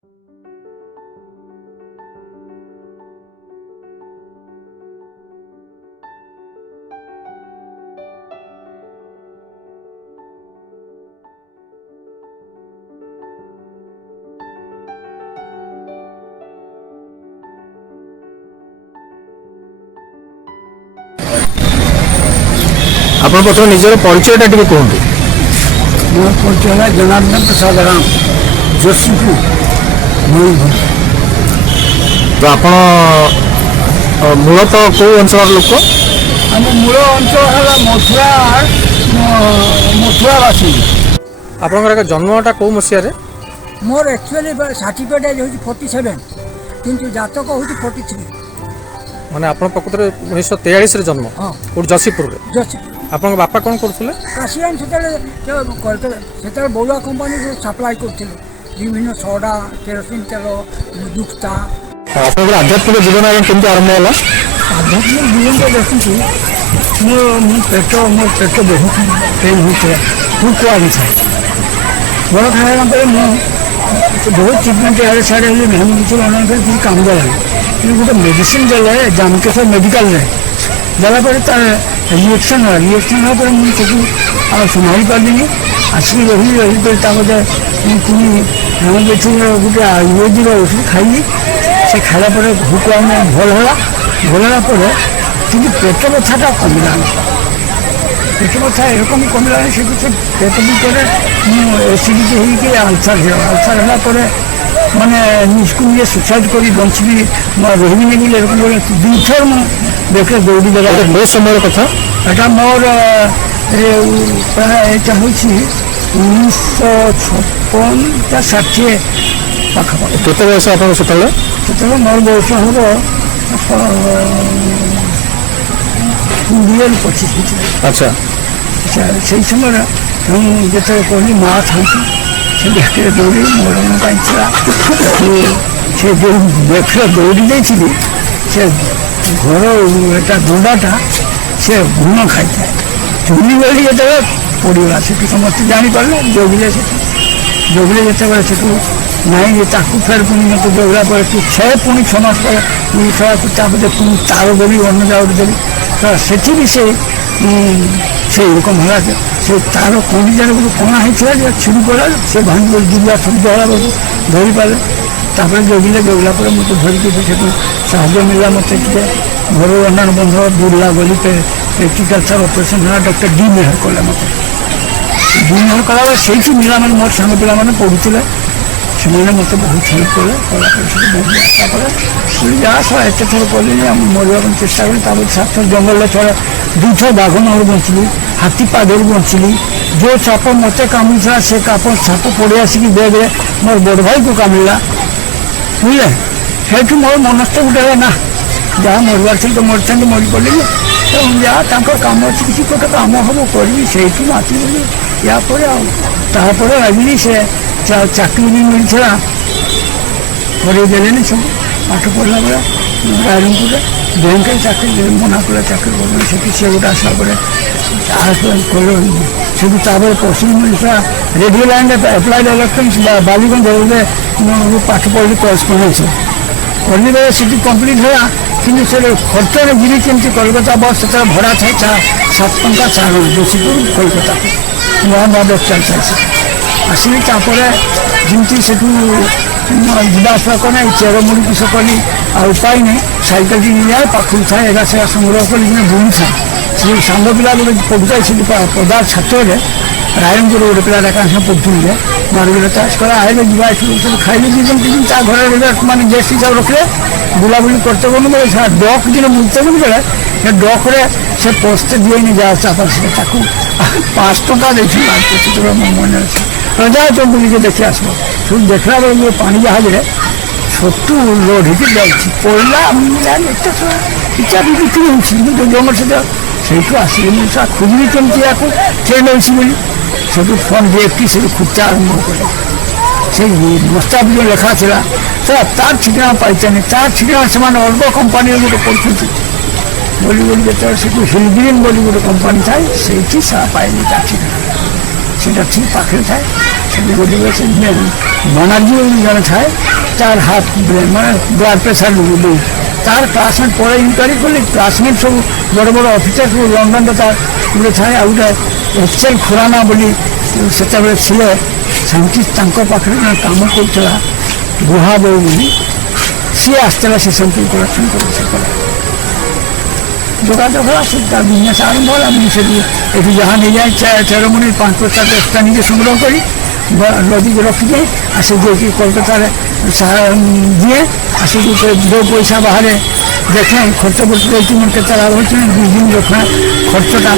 ଆପଣ ପ୍ରଥମେ ନିଜର ପରିଚୟଟା ଟିକେ କୁହନ୍ତୁ। ମୋ ପରିଚୟ ହେଲା ଜନାର୍ଦ୍ଦନ ପ୍ରସାଦ ରାମ, ଯୋଶୀପୁର, ମୟୂରଭଞ୍ଜ। ତ ଆପଣ ମୂଳତଃ କେଉଁ ଅଞ୍ଚଳର ଲୋକ? ଆମ ମୂଳ ଅଞ୍ଚଳ ହେଲା ମଥୁରାବାସୀ। ଆପଣଙ୍କର ଜନ୍ମଟା କେଉଁ ମସିହାରେ? ମୋର ଆକ୍ଚୁଆଲି ସାର୍ଟିଫିକେଟ୍ ହେଉଛି 47 କିନ୍ତୁ ଜାତକ ହେଉଛି 43। ମାନେ ଆପଣ ପ୍ରକୃତରେ 1943ରେ ଜନ୍ମ? ହଁ। କେଉଁଠି? ଯଶୀପୁରରେ। ଯୋଶୀପୁର। ଆପଣଙ୍କ ବାପା କ'ଣ କରୁଥିଲେ? କାଶିଆନ ସେତେବେଳେ ବଉଳା କମ୍ପାନୀରୁ ସପ୍ଲାଏ କରୁଥିଲେ ବିଭିନ୍ନ ସୋଡ଼ା, କେରୋସିନ ତେଲ, ଦୁକ୍ତା। ଆପଣଙ୍କର ଆଧ୍ୟାତ୍ମିକ ଜୀବନ କେମିତି ଆରମ୍ଭ ହେଲା? ଆଧ୍ୟାତ୍ମିକ ଜୀବନଟା ଦେଖନ୍ତୁ, ମୋ ପେଟ ବହୁତ ପେନ୍ ହେଉଥିଲା, ମୁଁ କୁଆଡ଼ିଥାଏ। ବଡ଼ ଖାଇବା ପରେ ମୁଁ ବହୁତ ଟ୍ରିଟମେଣ୍ଟ ଇଆଡ଼େ ସିଆଡ଼େ ହେଲି, ମେହମ କିଛି କିଛି କାମ ଦେଲାନି। କିନ୍ତୁ ଗୋଟେ ମେଡ଼ିସିନ ଦେଲେ ଜାମକେଶ୍ୱର ମେଡ଼ିକାଲରେ ଦେଲା ପରେ ତାର ରିଏକ୍ସନ୍ ହେଲା ପରେ ମୁଁ ତାକୁ ଆଉ ସମ୍ଭାଳି ପାରିଲିନି। ଆସିକି ରହିଲି ତାପରେ ପୁଣି ହୋମିଓପାଥିର ଗୋଟେ ଆୟୁର୍ବେଦିକ ଔଷଧ ଖାଇଲି। ସେ ଖାଇଲା ପରେ ଭୋକ ଆମେ ଭଲ ହେଲା ପରେ କିନ୍ତୁ ପେଟ ବଥାଟା କମିଲାନି। ପେଟ ବଥା ଏରକମ କମିଲାନି, ସେଠୁ ସେ ପେଟ ଭିତରେ ମୁଁ ଏସିଡ଼ିଟି ହେଇକି ଆଲସର ହେଲା ପରେ ମାନେ ନିଜକୁ ନିଜେ ସୁସାଇଡ୍ କରି ବଞ୍ଚିବି ରହିବିନି ବୋଲି ଏରକମ ଦୁଇଥର ମୁଁ ବେକରେ ଦୌଡ଼ି ଦେଲା। ବହୁତ ସମୟର କଥା ଏଇଟା ମୋର ପ୍ରାୟ ଏଇଟା ହେଉଛି 1956 ପାଖାପାଖି। କେତେ ବୟସ ଆପଣଙ୍କ ସେତେବେଳେ? ସେତେବେଳେ ମୋର ବୟସ ହେବ 20-25। ଆଚ୍ଛା। ସେଇ ସମୟରେ ମୁଁ ଯେତେବେଳେ କହିଲି ମା ଥାନ୍ତି ସେ ବେକରେ ଦୌଡ଼ି ମୋର କାହିଁ ଥିଲା। ସେ ଯେଉଁ ବେକରେ ଦୌଡ଼ି ଦେଇଥିଲି ସେ ଘର ଏଟା ଦଣ୍ଡାଟା ସେ ଗୁଣ ଖାଇଥାଏ। ଚୁଲି ବେଳି ଯେତେବେଳେ ପଡ଼ିଗଲା ସେଠୁ ସମସ୍ତେ ଜାଣିପାରିଲେ, ଜଗିଲେ ଯେତେବେଳେ ସେଠୁ ନାଇଁ ତାକୁ ଫେର ପୁଣି ମୋତେ ଜଗିଲା ପରେ ପୁଣି 6 ମାସ ପରେ ତାପରେ ପୁଣି ତାର ଦେଲି, ଅନ୍ନ ଚାଉଳ ଦେଲି। ତ ସେଠି ବି ସେ ଏରକମ ହେଲା ଯେ ସେ ତାର କଣିଜାରେ ଗୋଟେ କଣା ହେଇଥିଲା ଯେ ଛିଡ଼ି ପଡ଼ିଲା, ସେ ଭାଙ୍ଗି ଦୁର୍ଗା ସବୁ ଧରା ଧରିପାରିଲେ। ତାପରେ ଜଗିଲା ପରେ ମୋତେ ଧରିକି ସେଠୁ ସାହାଯ୍ୟ ମିଳିଲା। ମୋତେ ଟିକେ ଘର ଅନ୍ୟାନ୍ୟ ବନ୍ଧ ବୁର୍ଲା ଗଲି, ପ୍ରାକ୍ଟିକାଲ ସାର୍ ଅପରେସନ୍ ହେଲା, ଡକ୍ଟର ଡି ମେହର କଲେ ମୋତେ। ଡି ମେହର କଲାବେଳେ ସେଇଠି ପିଲାମାନେ ମୋର ସାଙ୍ଗ ପିଲାମାନେ ପଢ଼ୁଥିଲେ, ସେମାନେ ମୋତେ ବହୁତ ହେଲ୍ପ କଲା ପରେ ସେଠି ତାପରେ ଯାହା ସହ ଏତେ ଥର କଲିନି, ଆମେ ମରିବା ପାଇଁ ଚେଷ୍ଟା କଲି। ତାପରେ 7 ଥର ଜଙ୍ଗଲରେ ଥରେ 2 ଥର ବାଘ ମାରୁ ବଞ୍ଚିଲି, ହାତୀ ପାଦରୁ ବଞ୍ଚିଲି। ଯେଉଁ ସାପ ମୋତେ କାମୁଡ଼ିଥିଲା ସେ ସାପ ପଡ଼ି ଆସିକି ବେଗରେ ମୋର ବଡ଼ ଭାଇକୁ କାମୁଡ଼ିଲା, ବୁଝିଲେ। ସେଇଠୁ ମୋର ମନସ୍ଥ ଗୋଟେ ହେଲା, ନା ଯାହା ମରିବାର ছিল ତ ମରିଥାନ୍ତି, ମରିପଡ଼ିଲି। ତେଣୁ ଯାହା ତାଙ୍କର କାମ ଅଛି, କିଛି ଗୋଟେ କାମ ହେବ କରିବି, ସେଇଠୁ ମାତିଗଲି। ୟାପରେ ଆଉ ତାପରେ ଭାବିଲି ସେ ଚାକିରି ବି ମିଳିଥିଲା, କରେଇ ଦେଲେନି। ସବୁ ପାଠ ପଢ଼ିଲା ବେଳେ ରାୟରଙ୍ଗପୁରରେ ବ୍ୟାଙ୍କରେ ଚାକିରି ମନା କଲେ, ଚାକିରି କଲେନି। ସେଠି ସେ ଗୋଟେ ଆସିଲା ପରେ କଲେ। ସେଠୁ ତାପରେ ପଶ୍ଚିମ ଓଡ଼ିଶା ରେଡ଼ିଓ ଲାଇନ୍ରେ ଆପ୍ଲାଏଡ୍ ଇଲେକ୍ଟ୍ରୋନିକ୍ସ ବାଲିଗଞ୍ଜ ପାଠ ପଢ଼ିଲି, କରେସ୍ପଣ୍ଡେନ୍ସ କଲି ବେଳେ ସେଠି କମ୍ପ୍ଲିଟ୍ ହେଲା। କିନ୍ତୁ ସେ ଖର୍ଚ୍ଚରେ ଯିବି କେମିତି କଲିକତା ବସ୍ ସେତେବେଳେ ଭଡ଼ା ଥାଏ 7 ଟଙ୍କା 4 ଆଣା, ଯୋଶୀପୁର କଲିକତାକୁ ନୂଆ ବସ୍ ଚାଲିଛି। ଆସିଲି ତାପରେ ଯେମିତି ସେଠୁ ଯିବା ଆସିବା କଲେ, ଚେରମୁଡ଼ି କିସ କଲି, ଆଉ ଉପାୟ ନାହିଁ। ସାଇକେଲଟି ନେଇଯାଏ, ପାଖକୁ ଥାଏ, ଏଗା ସେଗା ସଂଗ୍ରହ କରି ବୁଲୁଥାଏ। ସେ ସାଙ୍ଗ ପିଲା ଗୋଟେ ପଢ଼ୁଥାଏ ସେଠି ପଦାର ଛାତ୍ରରେ, ରାୟରଙ୍ଗପୁର ଗୋଟେ ପିଲା ଡାକା ପଢ଼ୁଥିଲେ, ମାରୁଗିରେ ଚାଷ କଲା ଆଇଲେ ଯିବା ଏଠୁ ସବୁ ଖାଇଲେ ଦିନ ତା ଘରେ ମାନେ ଗେଷ୍ଟ ହିସାବ ରଖିଲେ। ବୁଲାବୁଲି করতে বলুন বলে ডক দিনে বুঝতে বলি বেড়ে সে ডকরে সে পস্তে দিয়েনি যা চাপা ছিল তাকে 5 টাকা দিয়েছিল সেটা মনে আছে। যা তো বুলিকে দেখে আসবো শুধু দেখলা বেড়ে পানি জাহাজে ছোট্টু লোড হয়েছে যাচ্ছি পড়লা আমি জানি একটা ইচ্ছা বিক্রি হচ্ছে কিন্তু জঙ্গল সেটা সেইটু আসিনি খুঁজলি কেমতি এখন ট্রেন হয়েছি বলি সেটু ফোন দিয়ে একটি সেটু খুঁজতে আরম্ভ করে সেই প্রস্তাব যে লেখা ছিল সেটা তার ঠিকানা পাইছেনি তার ঠিকানা সেমানে অল্প কোম্পানি গোটে করছেন বলি বলি যেতবে সেটু হিলগ্রিন বলি গোটে কোম্পানি থাকে সেইটি পাইনি তার ঠিকানা সেটা ঠিক পাখে থাকে সেটি বলি সে বানার্জি বলি জনে থাকে তার হাত মানে ব্লাড প্রেসার লো তার ক্লাসমেট পরে ইনকোয়ারি করলে ক্লাসমেট সব বড় বড় অফিসর সব লন্ডনরে তার গোটে থাকে ଆଉ ଗୋଟେ ଏଚଏଲ୍ ଖୁରାନା ବୋଲି ସେତେବେଳେ ଥିଲେ ସାଇଣ୍ଟିଷ୍ଟ ତାଙ୍କ ପାଖରେ କାମ କରୁଥିଲା ଗୁହା ବୋଉ ବୋଲି ସିଏ ଆସିଥିଲା ସେ ସେମ୍ପଲ୍ କଲେକ୍ସନ୍ କରି ସେ କଲା ଯୋଗାଯୋଗ ହେଲା ସେ ତାର ବିଜନେସ୍ ଆରମ୍ଭ ହେଲା ମୁଁ ସେଠି ଏଠି ଯାହା ନେଇଯାଏ ଚେରମୁନି 5-5ଟା 10ଟା ନିଜେ ସଂଗ୍ରହ କରି ଲଦିକି ରଖିଯାଏ ଆସି ଯାଇକି କୋଲକାତାରେ ଦିଏ ଆସିକି ଯେଉଁ ପଇସା ବାହାରେ ଦେଖେ ଖର୍ଚ୍ଚ ପତ୍ର ହେଇଛି ମୋର କେତେ ଲାଭ ହେଉଛି 2 ଦିନ ରଖେ ଖର୍ଚ୍ଚଟା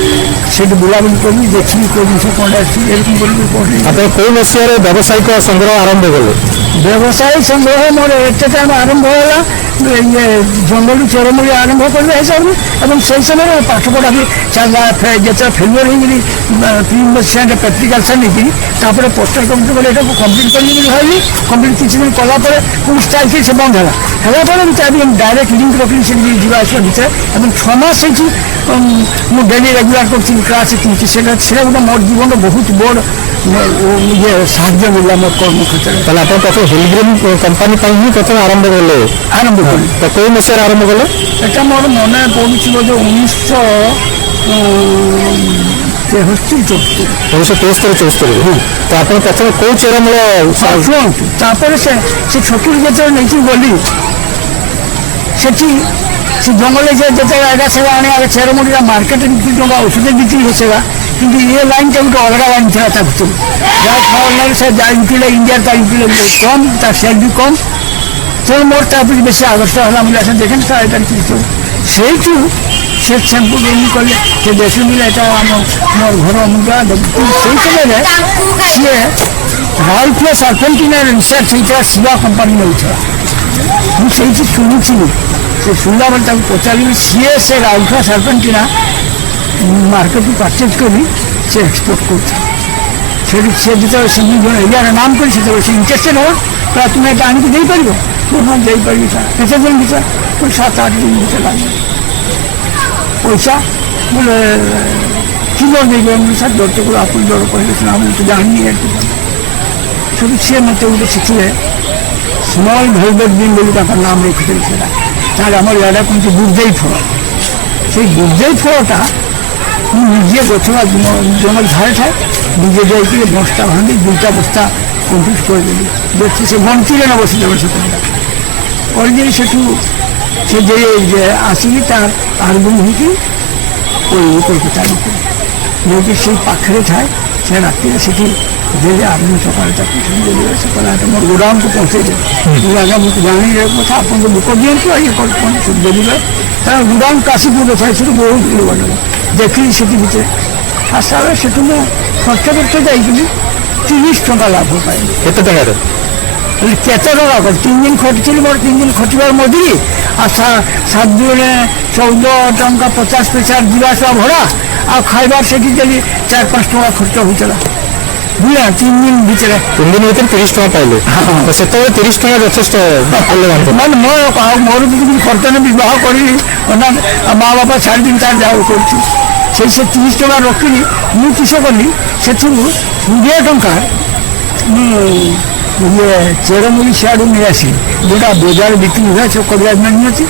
ସେଠି ବୁଲାବୁଲି କରିବି ଦେଖିବି କେଉଁ ଜିନିଷ କ'ଣ ଆସିଛି ଏରকম କରିକି ପଢ଼ି। ଆପଣ କେଉଁ ମସିହାରେ ବ୍ୟବସାୟିକ ସଂଗ୍ରହ ଆରମ୍ଭ କଲେ? ବ୍ୟବସାୟୀ ସଂଗ୍ରହ ମୋର ଏତେ ଟାଇମ୍ ଆରମ୍ଭ ହେଲା ଇଏ ଜଙ୍ଗଲରୁ ଚେରମୂଳି ଆରମ୍ଭ କରିବା ହିସାବରେ ଏବଂ ସେହି ସମୟରେ ପାଠପଢ଼ା ବି ଚାଲିଲା ଯେତେବେଳେ ଫେଲୁଅର୍ ହେଇକିରି 3% ପ୍ରାକ୍ଟିକାଲ ନେଇକିରି ତାପରେ ପୋଷ୍ଟାଲ କମ୍ପ୍ଲିଟ୍ କଲେ ଏଟାକୁ କମ୍ପ୍ଲିଟ୍ କରିବି ବୋଲି ଭାବିଲି କମ୍ପ୍ଲିଟ୍ କିଛି ଦିନ କଲା ପରେ ପୁଣି ଷ୍ଟାଇଲ୍ ସେ ବନ୍ଦ ହେଲା ପରେ ବି ତାର ଡାଇରେକ୍ଟ ଲିଙ୍କ୍ ରଖିଲି ସେଠି ଯିବା ଆସିବା ଭିତରେ ଏବଂ 6 ମାସ ହେଇଛି ମୁଁ ଡେଲି ରେଗୁଲାର କରୁଥିଲି କ୍ଲାସ୍ କିଣିଛି ସେଇଟା ଗୋଟେ ମୋର ଜୀବନର ବହୁତ ବଡ଼ ଇଏ ସାହାଯ୍ୟ ମିଳିଲା ମୋ କର୍ମକ୍ଷେତ୍ରରେ। ତାହେଲେ ଆପଣ ପ୍ରଥମେ ହିଲଗ୍ରିମ୍ କମ୍ପାନୀ ପାଇଁ ହିଁ ପ୍ରଥମେ ଆରମ୍ଭ କଲେ? ଆରମ୍ଭ କଲି। ତ କେଉଁ ମସିହାରେ ଆରମ୍ଭ କଲେ? এটা ମୋର ମନେ ପଡ଼ୁଛି ବୋଧେ 1973-74। ତ ଆପଣ ପ୍ରଥମେ କେଉଁ ଚେରମୂଳ? ଶୁଣନ୍ତୁ ତାପରେ ସେ ଛୋଟରୁ ଯେତେବେଳେ ନେଇକି ଗଲି ସେଠି ସେ ଜଙ୍ଗଲରେ ଯେତେବେଳେ ଏଇଟା ସେଟା ଆଣି ଚେରମୂଳିର ମାର୍କେଟରେ 2 ଟଙ୍କା ଔଷଧ ବିକ୍ରି ହେସେଗା କିନ୍ତୁ ଇଏ ଲାଇନ୍ଟା ଗୋଟେ ଅଲଗା ଲାଇନ୍ ଥିଲା ତା ଭିତରୁ ଯାହା ଫଳରେ ସେ ୟୁଟିଲେ ଇଣ୍ଡିଆର ତା ୟୁଟିଲେ କମ୍ ତା ସେଲ୍ ବି କମ୍ ତେଣୁ ମୋର ତା ପ୍ରତି ବେଶୀ ଆକର୍ଷଣ ହେଲା ମୁଁ ଆସେ ଦେଖେନ ତା ଏଇଟା କିଛି ସେଇଠୁ ସେ ସେମ୍ପୁ ଏମିତି କଲେ ସେ ବେଶୀ ମିଳେ ଏଇଟା ମୋ ଘର ମୁଣ୍ଡା ସେଇ ସମୟରେ ସିଏ ରାଉରକେଲା ସାର୍ଫେଣ୍ଟିନାର ରିସର୍ଚ୍ଚ ହେଇଥିଲା ଶିବା କମ୍ପାନୀ ନେଉଥିଲା ମୁଁ ସେଇଠି ଶୁଣିଥିଲି ସେ ଶୁଣିଲା ବେଳେ ତାକୁ ପଚାରିଲି ସିଏ ସେ ରାଉରକେଲା ସାର୍ଫେଣ୍ଟିନା ମାର୍କେଟରୁ ପରଚେଜ୍ କରି ସେ ଏକ୍ସପୋର୍ଟ କରୁଥିଲା ସେଠି ସେ ଯେତେବେଳେ ସେ ଜଣେ ଏରିଆର ନାମ କରି ସେତେବେଳେ ସେ ଇଣ୍ଟରେଷ୍ଟେଡ୍ ହେବ ପ୍ରାୟ ତୁମେ ଏଇଟା ଆଣିକି ଦେଇପାରିବ ହଁ ଦେଇପାରିବି ସାର୍ କେତେ ଦିନ ଭିତରେ 7-8 ଦିନ ଭିତରେ ଲାଗିବ ପଇସା ବୋଲେ କିଲୋ ଦେଇପାରିବି ସାର୍ ଦରକୁ ଆପଣ ଦର କହିଲେ ସିନା ମୁଁ ତ ଜାଣିନି ସେଠୁ ସିଏ ମୋତେ ଗୋଟେ ଶିଖିଲେ ସ୍ମଲ୍ ଭେଲଭେଟ୍ ବିନ୍ ବୋଲି ତାଙ୍କର ନାମ ରଖିଥିଲେ ସେଟା ତାହେଲେ ଆମର ଇଆଡ଼େ କୁହନ୍ତି ଗୁର୍ଜେଇ ଫଳ ସେଇ ଗୁର୍ଜେଇ ଫଳଟା ମୁଁ ନିଜେ ଗଛ ଜଙ୍ଗଲ ଧାରେ ଥାଏ ନିଜେ ଯାଇକି ବସ୍ତା ଭାଙ୍ଗି 2ଟା ବସ୍ତା କମ୍ପ୍ଲିଟ୍ କରିଦେଲି ଦେଖି ସେ ବଞ୍ଚିଲେ ନ ବସିଦେବେ ସେ କରିଦେଲି ସେଠୁ ସେ ଆସିକି ତାର ଆରମ୍ଭ ହେଇକି କୋଲକାତା ନେଇକି ସେଇ ପାଖରେ ଥାଏ ସେ ରାତିରେ ସେଠି ଦେଲେ ଆରମ୍ଭ ସକାଳେ ତାକୁ ଦେଲେ ସେ କହିଲା ମୋର ଗୋଦାମକୁ ପହଞ୍ଚେଇ ଦେବେ ମୁଁ ଆଜ୍ଞା ମୁଁ ଜାଣିଲି କଥା ଆପଣଙ୍କୁ ଲୋକ ଦିଅନ୍ତୁ ଇଏ ଦେଲେ ତାର ଗୋଦାମ କାଶୀପୁରରେ ଥାଏ ସେଠୁ ବହୁତ କିଲୋ ବାଟ ଦେଖିଲି ସେଠି ଭିତରେ ଆସିଲା ବେଳେ ସେଠୁ ମୁଁ ଖର୍ଚ୍ଚ ଯାଇଥିଲି 30 ଟଙ୍କା ଲାଭ ପାଇଲି। କେତେ ଟଙ୍କାରେ? କେତେ ଟଙ୍କା 3 ଦିନ ଖଟିଥିଲି ମୋର 3 ଦିନ ଖଟିବାର ମଜୁରୀ ଆଉ 7 ଦିନେ 14 ଟଙ୍କା 50 ପଇସା ଯିବା ଆସିବା ଭଡ଼ା ଆଉ ଖାଇବାର ସେଠି ଦେଲି 4-5 ଟଙ୍କା ଖର୍ଚ୍ଚ ହୋଇଥିଲା ବୁଝିଲା 3 ଦିନ ଭିତରେ 30 ଟଙ୍କା ପାଇଲେ ସେତେବେଳେ 30 ଟଙ୍କା ଯଥେଷ୍ଟ ମାନେ ମୋର ବି କିଛି ଖର୍ଚ୍ଚ ନେଇ ବିବାହ କରିଲି ମା ବାପା ଛାଡ଼ିଦିନ ତାର ଯାହା କରୁଛି ସେ 30 ଟଙ୍କା ରଖିଲି ମୁଁ କିସ କଲି ସେଥିରୁ 20 ଟଙ୍କା ମୁଁ ଇଏ ଚେରମୂଳି ସିଆଡ଼ୁ ନେଇ ଆସିଲି ଯେଉଁଟା ବଜାର ବିକ୍ରି ହୁଏ ସେ କବିରାଜ ମାନେ ଅଛି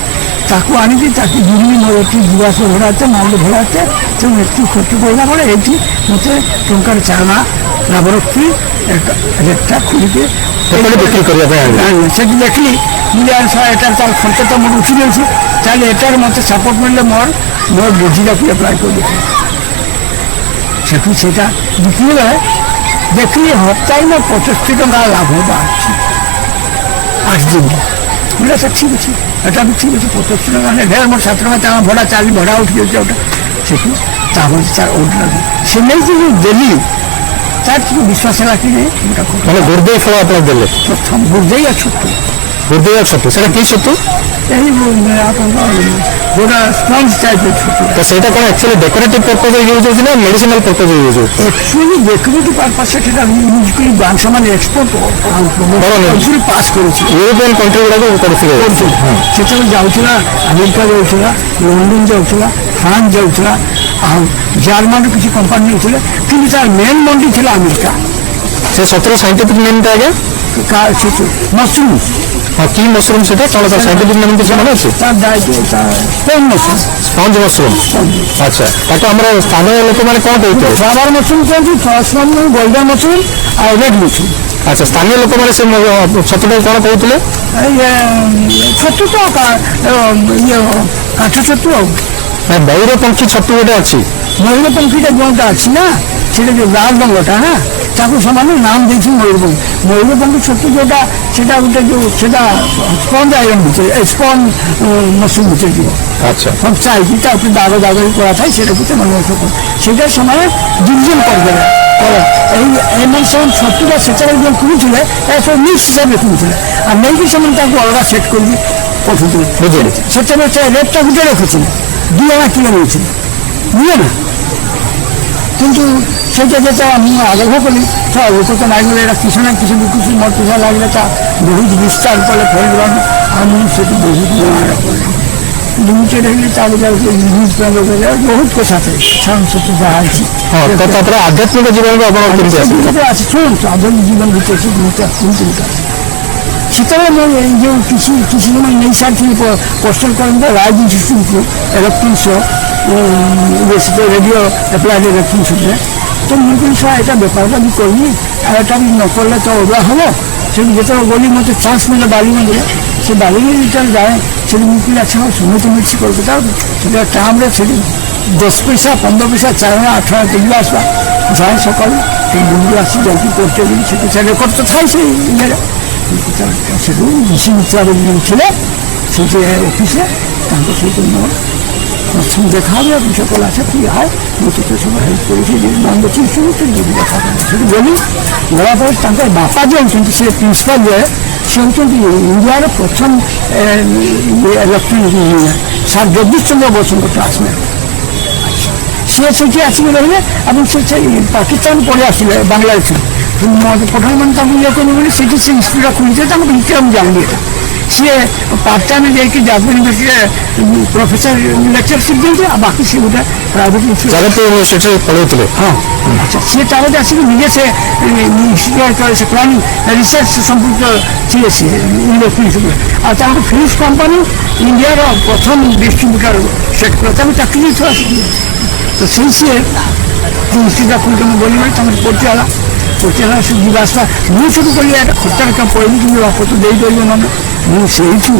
ତାକୁ ଆଣିକି ତାକୁ ଦିନି ମୋର ଏଠି ଯିବା ଆସିବା ଭଡ଼ା ଏତେ ମାଉଲ ଭଡ଼ା ଏତେ ତେଣୁ ଏଠି ଖର୍ଚ୍ଚ ପଡ଼ିଲା ପରେ ଏଇଠି ମୋତେ ଟଙ୍କାର ଚାଳନା ଲାଭ ରଖି ରେଟ୍ଟା ଖୋଲିକି ବିକ୍ରି କରିବା ପାଇଁ ସେଠି ଦେଖିଲି ମୁଁ ଏଟାର ତାର ଖର୍ଚ୍ଚ ତ ମୋର ଉଠି ଯାଉଛି ତାହେଲେ ଏଟାରେ ମୋତେ ସପୋର୍ଟ ମିଳିଲେ ମୋର ବୁଝିବାକୁ ଆପ୍ଲାଏ କରି ସେଠୁ ସେଇଟା ବିକ୍ରି ବେଳେ ଦେଖିଲି ହପ୍ତାହେ ମୋ 75 ଟଙ୍କା ଲାଭ ବାହାରୁଛି 8 ଦିନ ବୋଲେ ସେ ଠିକ୍ ଅଛି ଏଟା ବି ଠିକ୍ ଅଛି 75 ଟଙ୍କା ଢେର ମୋର 7 ଟଙ୍କା ତାଙ୍କ ଭଡ଼ା ଚାଲି ଭଡ଼ା ଉଠି ଯାଉଛି ଓଟା ସେଠୁ ତାପରେ ତାର ଅର୍ଡ଼ର ସେ ନେଇକି ମୁଁ ଦେଲି ତାର ଟିକେ ବିଶ୍ୱାସ ହେଲା କି ମାନେ ଗୁର୍ଜେଇ ଫଳ ଆପଣ ଦେଲେ ପ୍ରଥମ ଗୁର୍ଜେଇ ଆଉ ଛତୁ ସେଇଟା କି ଛତୁ? ଏହି ଆପଣଙ୍କର ଯେଉଁଟା ସ୍ପଞ୍ଜ ଟାଇପ୍ର ଛତୁ ତ ସେଇଟା କ'ଣ ଆକ୍ଚୁଆଲି ଡେକୋରେଟିଭ୍ ପର୍ପଜ୍ ୟୁଜ୍ ହେଉଛି ନା ମେଡିସିନାଲ ପର୍ପଜ୍ ୟୁଜ୍ ହେଉଛି? ଆକ୍ଚୁଆଲି ଡେକୋରେଟିଭ୍ ପର୍ପଜ୍ ସେଟା ୟୁଜ୍ କରି ସେମାନେ ଏକ୍ସପୋର୍ଟ ପାସ୍ କରୁଛି ୟୁରୋପିଆନ୍ କଣ୍ଟ୍ରି ଗୁଡ଼ାକ କରୁଥିଲେ ସେତେବେଳେ ଯାଉଥିଲା ଆମେରିକା ଯାଉଥିଲା ଲଣ୍ଡନ ଯାଉଥିଲା ଫ୍ରାନ୍ସ ଯାଉଥିଲା ଆଉ ଜାର୍ମାନର କିଛି କମ୍ପାନୀ ନେଉଥିଲେ କିନ୍ତୁ ତାର ମେନ୍ ମଣ୍ଡି ଥିଲା ଆମେରିକା। ସେ 17 ସାଇଣ୍ଟିଫିକ୍ ନେମ୍ଟା ଆଜ୍ଞା মশরুম। হ্যাঁ, কি মশরুম সেটা? তাহলে তার সাইন্টিফিক নাম কিছু মনে আছে? তার স্পঞ্জ মশরুম। Sponge mushroom. আচ্ছা, তাকে আমরা স্থানীয় ଲୋକମାନେ କ'ଣ କହୁଥିଲେ? ফ্লাওয়ার মশরুম କୁହନ୍ତି, ଗୋଲ୍ଡେନ୍ ମଶରୁମ୍ ଆଉ ରେଡ୍ ମଶରୁମ୍। ଆଚ୍ଛା, ସ୍ଥାନୀୟ ଲୋକମାନେ ସେ ଛତୁଟାକୁ କ'ଣ କହୁଥିଲେ? ଛତୁ ତ ଇଏ କାଠ ଛତୁ ଆଉ। ମୟୂରପଙ୍ଖୀ ଛତୁ ଗୋଟେ ଅଛି। ମୟୂରପଙ୍ଖୀଟା ଯେଉଁଟା ଅଛି ନା, ସେଟା ଯେଉଁ ଲାଲ ରଙ୍ଗଟା ନା, ତାକୁ ସେମାନେ ନାମ ଦେଇଛି ମୟୂରପଙ୍ଖୀ। ମୟୂରପଙ୍ଖୀ ଛତୁ ଯେଉଁଟା, ସେଟା ଗୋଟେ ଯେଉଁ ସେଟା ସ୍ପଞ୍ଜ ଆଇରନ୍ ଭିତରେ, ସ୍ପଞ୍ଜ ମଶରୁମ୍ ଭିତରେ ଯିବ। ଆଚ୍ଛା, ଫର୍ଚା ହେଇକି ତାକୁ ଦାଗ ଦାଗ କରା ଥାଏ, ସେଟାକୁ ସେମାନେ ସେଇଟା ସେମାନେ ଡିଭିଜନ୍ କରିଦେଲେ। ଏମାନେ ସେମାନେ ଛତୁଟା ସେତେବେଳେ ଯେଉଁ କିଣୁଥିଲେ, ସବୁ ମିକ୍ସ ହିସାବରେ କିଣୁଥିଲେ, ଆଉ ନେଇକି ସେମାନେ ତାକୁ ଅଲଗା ସେଟ୍ କରିକି ପଠଉଥିଲେ। ବୁଝିଲି। ସେତେବେଳେ ସେ ରେଟ୍ଟା ଗୋଟେ ରଖୁଥିଲେ, 2 ଟଙ୍କା କିଲୋ ନେଉଥିଲେ, ବୁଝିଲେ ନା। କିନ୍ତୁ ସେଇଟା ଯେତେବେଳେ ମୁଁ ଆଗ୍ରହ କଲି, ଲୋକ ତ ଲାଗିଲେ ଏଇଟା କିଛି ନା କିଛି ବିକୁଛି, ମୋର ପଇସା ଲାଗିଲେ ତା ବହୁତ ବିସ୍ତାର କଲେ ଫେରିଗଲାଣି। ଆଉ ମୁଁ ସେଠି ବହୁତ লিমিটেড হলে তাহলে নিউজ পেপার বহুত কথা থাকে সংস্কৃতি যাহা আছে। তারপরে আধ্যাত্মিক জীবনকে আপনার আছে শুনুন, আধ্যাত্মিক জীবন ভিতরে সেତେବେଳେ ମୁଁ ଯେଉଁ କିଛି ଜଣ ନେଇସାରିଥିଲି ପୋଷ୍ଟର କରନ୍ତି ରାଜନୀତି ଇନଷ୍ଟିଚ୍ୟୁଟ୍ରୁ ଇଲେକ୍ଟ୍ରୋନିକ୍ସ ସେତେବେଳେ ରେଡ଼ିଓ ଆପ୍ଲାଏଡ୍ ଇଲେକ୍ଟ୍ରୋନିକ୍ସରେ। ତ ମୁଁ କହିଲି ସାର୍ ଏଇଟା ବେପାରଟା ବି କରିନି, ଆଉ ଏଇଟା ବି ନ କଲେ ତ ଅଲଗା ହେବ। ସେଠି ଯେତେବେଳେ ଗଲି ମୋତେ ଚାନ୍ସ ମିଳିଲା ବାଲିଗଞ୍ଜରେ, ସେ ବାଲିଗଞ୍ଜ ଯେତେବେଳେ ଯାଏ ସେଠି ମୁଁ କହିଲି ଆଚ୍ଛା ସୁମିତ ମିଳିଛି କୋଲକାତା, ସେଟା ଟାଉନ୍ରେ ସେଠି 10 ପଇସା 15 ପଇସା 4 ଟଙ୍କା 8 ଟଙ୍କା କେଜି ଆସିବା। ଯାଏ ସକାଳୁ ବୁଲି ଆସି ଯାଇକି ପୋଷ୍ଟ ବୋଲି ସେଠି ସେ ରେକର୍ଡ଼ ତ ଥାଏ ସେ ଇଏରେ। ସେଠୁ ବିଶି ମିତ୍ରା ବୋଲି ଥିଲେ ସେଠି ଅଫିସରେ, ତାଙ୍କ ସହିତ ମୋର ପ୍ରଥମ ଦେଖା ହେବ। ବିଷୟ କଲା ଆଚ୍ଛା ତୁଇ ଆଏ, ମୁଁ ତୋତେ ସବୁ ହେଲ୍ପ କରୁଛି, ନନ୍ଦଛି ସବୁ ତୁ ଯିବି ଦେଖା କଲି। ସେଠି ଗଲି, ଗଲା ପରେ ତାଙ୍କର ବାପା ଯିଏ ହେଉଛନ୍ତି ସେ ପ୍ରିନ୍ସିପାଲ ଯିଏ, ସେ ହେଉଛନ୍ତି ଇଣ୍ଡିଆର ପ୍ରଥମ ଇଲେକ୍ଟ୍ରୋନିକ୍ ଇଞ୍ଜିନିୟର ସାର୍ ଜଗଦୀଶ ଚନ୍ଦ୍ର ବୋଷଙ୍କ କ୍ଲାସମେଟ୍। ସିଏ ସେଠି ଆସିକି ରହିଲେ ଏବଂ ସେ ପାକିସ୍ତାନ ପଳେଇ ଆସିଲେ ବାଂଲାଦେଶରୁ। ପଠାଣମାନେ ତାଙ୍କୁ ଇଏ କଲେ ବୋଲି ସେଠି ସେ ଇନଷ୍ଟିଚ୍ୟୁଟ୍ଟା ଖୋଲିଥିଲେ, ତାଙ୍କ ଭିତରେ ମୁଁ ଜାଣିଲି ଏଇଟା। ସିଏ ପାର୍ଟ ଟାଇମ୍ ଯାଇକି ଯାଜପୁର ୟୁନିଭର୍ସିଟିରେ ପ୍ରଫେସର ଲେକ୍ଚରସିପ୍ ଦିଅନ୍ତି, ଆଉ ବାକି ସେ ଗୋଟେ ପ୍ରାଇଭେଟ୍ ସେଠି ପଢ଼ଉଥିଲେ। ହଁ, ଆଚ୍ଛା, ସିଏ ତାପରେ ଆସିକି ନିଜେ ସେ ଇନଷ୍ଟିଚ୍ୟୁଟ୍ ସେ ପ୍ଲାନିଂ ରିସର୍ଚ୍ଚ ସମ୍ପୃକ୍ତ ଥିଲେ ସିଏ ଇଲେକ୍ଟ୍ରୋନିକ୍ସ। ଆଉ ତାଙ୍କ ଫିଲିପ୍ସ କମ୍ପାନୀ ଇଣ୍ଡିଆର ପ୍ରଥମ ଡିଷ୍ଟ୍ରିବ୍ୟୁଟର ସେଟ୍ କଲା, ତାଙ୍କୁ ଚାକିରି ଦେଇଥିଲା ଆସିକି। ତ ସେଇ ସିଏ ଇନଷ୍ଟିଚ୍ୟୁଟ୍ଟା ଖୋଲିକି ମୁଁ ଗଲି ବୋଲି ତାଙ୍କର ପଟିଆଲା ସେ ଯିବା ଆସିବା। ମୁଁ ସବୁ କହିଲି ଏଇଟା ଖର୍ଚ୍ଚ ରକମ ପଡ଼ିଲି, କିନ୍ତୁ ବାପ ତ ଦେଇପାରିବ ନହେଲେ। ମୁଁ ସେଇଠୁ